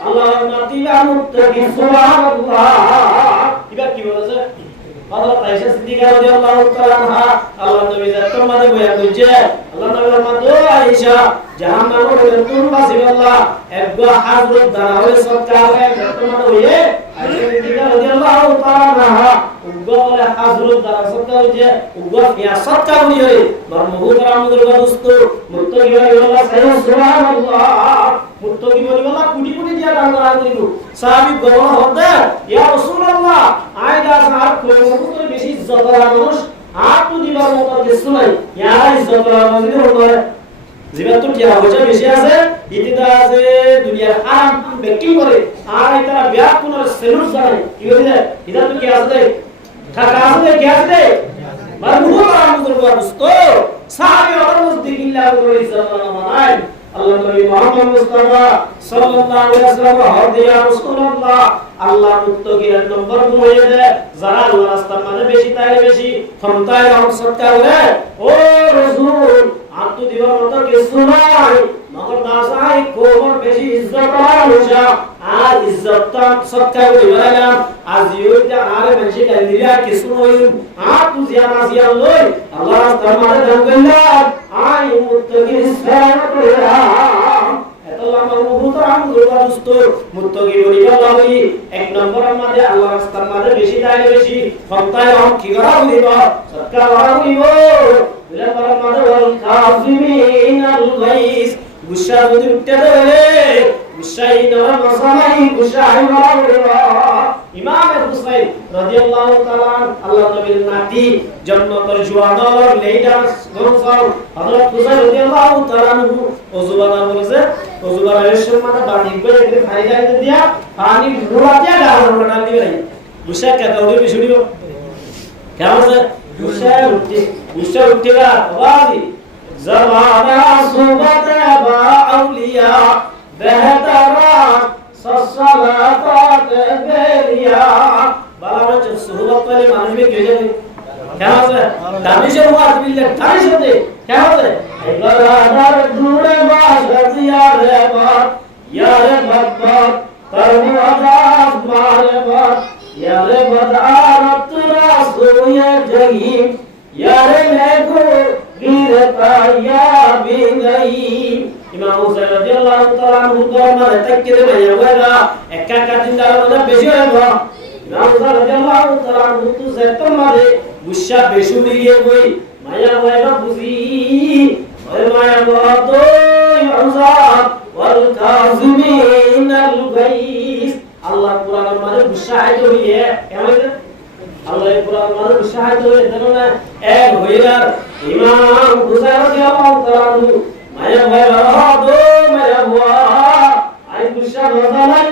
আল্লাহ নাতিলা মুত্তাকি সুবহানাল্লাহ এবার কি বলেছে হযরত আয়েশা সিদ্দিকা রাদিয়াল্লাহু তাআলা আনহা আল্লাহ নবী জাতর মধ্যে বয়া কইছে আল্লাহ নবীর মধ্যে আয়েশা জাহান্নামের নতুন বাসিবাল্লাহ একগো হযরত দানা হয়ে সৎকার হয়ে জাতর মধ্যে হয়ে আয়েশা সিদ্দিকা রাদিয়াল্লাহু তাআলা আনহা উগ্র বলে হযরত দানা সৎকার হয়ে উগ্র ফিয়া সৎকার হয়ে নরমহুদ রামুদের দোস্ত মুত্তাকি আল্লাহ সুবহানাল্লাহ মুত্তাকি বলি বলা কুটি কুটি দিয়া দান করা করিব সাহাবী গওয়া হতে ইয়া রাসূলুল্লাহ আয়দা সাহাব কোন বেশি ইজ্জত করা মানুষ আর তো দিবার মত কিছু নাই ইয়া ইজ্জত করা মানুষ হলো জীবন তো কি আবজা বেশি আছে ইতিদা আছে দুনিয়ার আরাম বেকি করে আর এটা ব্যাক কোন সেলুট জানে কি হইছে এটা তো কি আছে থাকা আছে কি আছে মারহুম রামুদের দোস্ত সাহাবী আর মুসদিকিল্লাহ রাদিয়াল্লাহু মানায় আল্লাহ নবী মুহাম্মদ মুস্তাফা সাল্লাল্লাহু আলাইহি ওয়াসাল্লাম হযরত ইয়া রাসূলুল্লাহ আল্লাহ মুত্তাকির নম্বর ঘুমিয়ে দে যারা আল্লাহর রাস্তার মানে বেশি তাই বেশি ক্ষমতায় রহম সৎকার করে ও রাসূল আত্ম দিবার মত কিছু নাই মগর দাসাই কোমর বেশি ইজ্জত আলুসা আর ইজ্জত সৎকার করিলাম আজ ইউটা আরে বেশি কালিয়া কিছু নই আর তু জিয়ানা জিয়া লই আল্লাহ রাস্তার মানে দান কইলা আই মুত্তাকির ইসলাম কইরা এতলা মাহমুদ রামুল দোস্ত মুত্তাকি বলি আল্লাহই এক নম্বর আমাদের আল্লাহ রাস্তার মানে বেশি তাই বেশি ক্ষমতায় রহম কি করা হইব সৎকার করা হইব বিলম্বর মানে ওয়াল কাযিমিনাল গাইস গুসা যদি উঠতে দেবে গুসাই নরম মসালাই গুসাই নরম ইমাম হুসাইন রাদিয়াল্লাহু তাআলা আল্লাহ নবীর নাতি জান্নাতের জওয়ানর লেডার গরসল হযরত হুসাইন রাদিয়াল্লাহু তাআলা ওযুবানা বলেছে ওযুবানা এর মানে বাড়ি করে এখানে খাই যাইতে দিয়া পানি ঘোরা দিয়া ডাল দিবে গুসা কে কাউরে বিছুড়িও কেমন আছে গুসা উঠেগা আওয়াজি জমানা সুবত বা আউলিয়া বেহতরা সসলাতাত বেরিয়া বালা বলে সুবত वाले মানুষ কে জানে কেমন আছে দানিশের ওয়াজ বিল্লাহ দানিশ হতে কেমন আছে ইবাদার দূরে বাস ইয়ারে বাপ ইয়ারে বাপ করমু আদাব মারে বাপ ইয়ারে বদারত রাসুয়ে জহিম ইয়ারে নেগো গিরতা ইয়া বিনাই ইমাম হুসাইন রাদিয়াল্লাহু তাআলা আনহু গরমারে তাককিরে ভাইয়া একা একা দিনদার মানে বেশি হইব ইমাম হুসাইন রাদিয়াল্লাহু তাআলা আনহু তো যেত মারে গুসা বেশি দিয়ে গই মায়া মায়া বুঝি ওই মায়া বত ইউজাব ওয়াল কাযিমিন আল গাইস আল্লাহ কুরআনের মাঝে গুসা আইতো হইয়ে কেমন আল্লাহ কুরআনের মাঝে গুসা আইতো হইয়ে জানো না এক হইরার ইমাম হুসাইন রাদিয়াল্লাহু তাআলা আনহু মায়া মায়া হুয়া আই গুসা বজালাম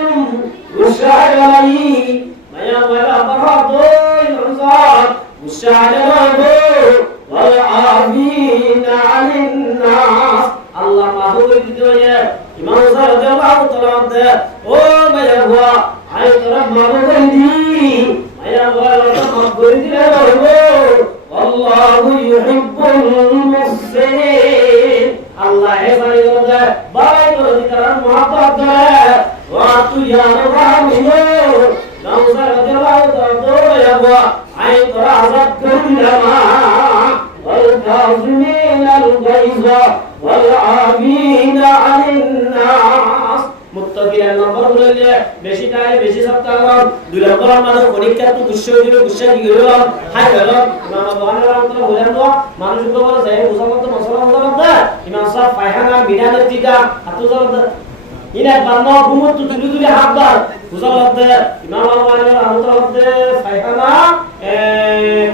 গুসা গালাই মায়া মায়া বাহাদো ইউজাব গুসা গালাবো ওয়াল আমিন আলিন নাস আল্লাহ মাহবুব দিয়ে ইমাম হুসাইন রাদিয়াল্লাহু তাআলা ও মায়া হুয়া আই তোরা মাহবুব দি মায়া হুয়া মাহবুব দিলে বলবো আল্লাহু ইউহিব্বুল মুহসিনিন আল্লাহ এবারে বলে বাই করে দিতার মহব্বত করে ওয়া তু ইয়া রাহমিনো নাউজার রাদিয়াল্লাহু তাআলা ইয়া হুয়া আই তোরা আযাব করিলামা ওয়াল কাযিমিন আল গায়জ ওয়াল আমিন আলিন নাস মুত্তাকিয়ান নম্বর বললে বেশি টাই বেশি সপ্তাহ দুই নম্বর মানে পরীক্ষা তো গুচ্ছ দিবে গুচ্ছ কি হলো হাই গেল ইমাম বাবানা রাহমাতুল্লাহ বলেন তো মানুষ কো বলে যায় মুসলমান তো মুসলমান না ইমাম সাহেব পায়খানা মিডানের দিটা হাতু জল ইনা বান্দা ঘুমত তো দুলি দুলি হাত বার বুঝালতে ইমাম বাবানা রাহমাতুল্লাহ পায়খানা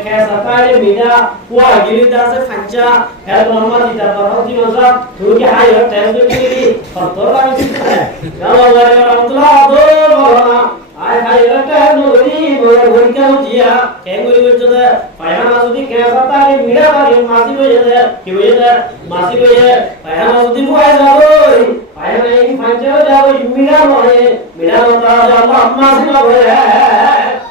খেসা তাইলে মিডা কুয়া গিলিটা আছে ফাঞ্চা হেল মোহাম্মদ দিটা বারহতি মজা তুই হাই তেজ দিলি ফতর লাগি ইমাম বাবানা রাহমাতুল্লাহ দো বলনা আয় হাই এটা নরি বড় ভরিকা উঠিয়া কেঙ্গুরি বলতে পায়খানা যদি খেসা তাইলে মিডা বাড়ি মাসি হয়ে যায় কি হয়ে যায় মাসি হয়ে পায়খানা যদি বুয়া যাবে পায়খানা এই ফাঞ্চা যাবে মিডা নয় মিডা মতা আল্লাহ মাসি হবে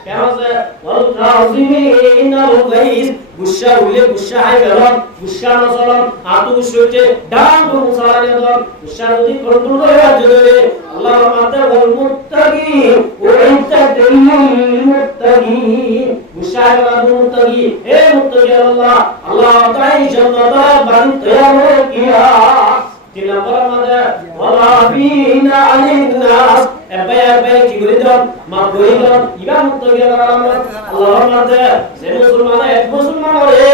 কেমন আছে ওয়াল কাযিমিন আল গাইজ গুসা হইলে গুসা হাই গেল গুসা নসলন আতু গুসতে ডান তো মুসালানি দল গুসা যদি কন্ট্রোল করে রাখলে আল্লাহর মাতে ওয়াল মুত্তাকিন ওয়াইতাদিল মুত্তাকিন গুসা গেল মুত্তাকি হে মুত্তাকি আল্লাহ আল্লাহ তাই জান্নাত বানতে কিয়া তিন নম্বর মাঝে ওয়ালা বিনা আলিন নাস এবাই কি করে দাও মা বই দাও ইবা মুত্তাকি আল্লাহর মাঝে যে মুসলমান এক মুসলমান হয়ে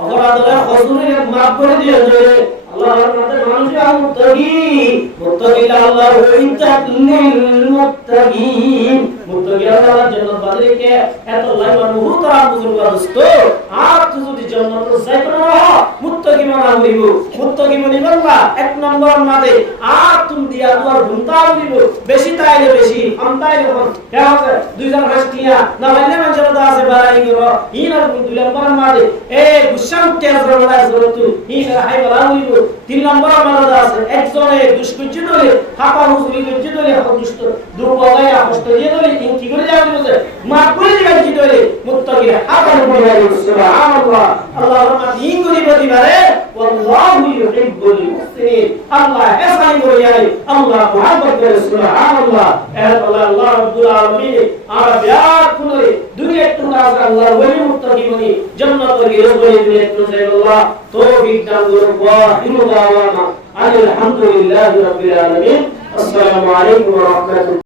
অপরাধে হজুরে মাফ করে দিয়ে দেবে আল্লাহর মাঝে মানুষ মুত্তাকি মুত্তাকি আল্লাহ ওয়াইতাদিল মুত্তাকিন মুত্তাকি আল্লাহর জান্নাত বাদরিকে এত লাইমান মুহতারাম বুজুর্গ দোস্ত আর তুই যদি জান্নাত যাইতো না মুত্তাকি মানা হইব মুত্তাকি মানি আল্লাহ এক নম্বর মাঝে আর তুমি দিয়া তোমার ঘুমতা হইব বেশি তাইলে বেশি আমতাইলে কোন কেমন দুইজন হাসটিয়া না হইলে মানুষের দাস বাড়াই গেল ইনার দুই নম্বর মাঝে এ গুসাম তেজ রমলা জরতু ইনা হাই বলা হইব তিন নম্বর মাঝে আছে একজনে দুষ্কৃতি দলে হাপা হুজুরি করতে দলে দুষ্ট দুর্বলয়া কষ্ট দিয়ে দলে কি করে যাবে বলে মা করে দিবেন কি দলে মুত্তাকি হাকার বলে সুবহানাল্লাহ আল্লাহর মা দিন করি বদিবারে আল্লাহু ইউহিব্বুল মুহসিনিন আল্লাহ এসাই করিয়াই আল্লাহ মুহাব্বত করে সুবহানাল্লাহ আল্লাহ রাব্বুল আলামিন আর বিয়াত করে দুনিয়া তোমরা আল্লাহর ওলি মুত্তাকি বনি জান্নাতের গিরে বলে দিলে আল্লাহ তৌফিক দান করুন ওয়া ইনু দাওয়ানা আলহামদুলিল্লাহি রাব্বিল আলামিন আসসালামু আলাইকুম ওয়া রাহমাতুল্লাহ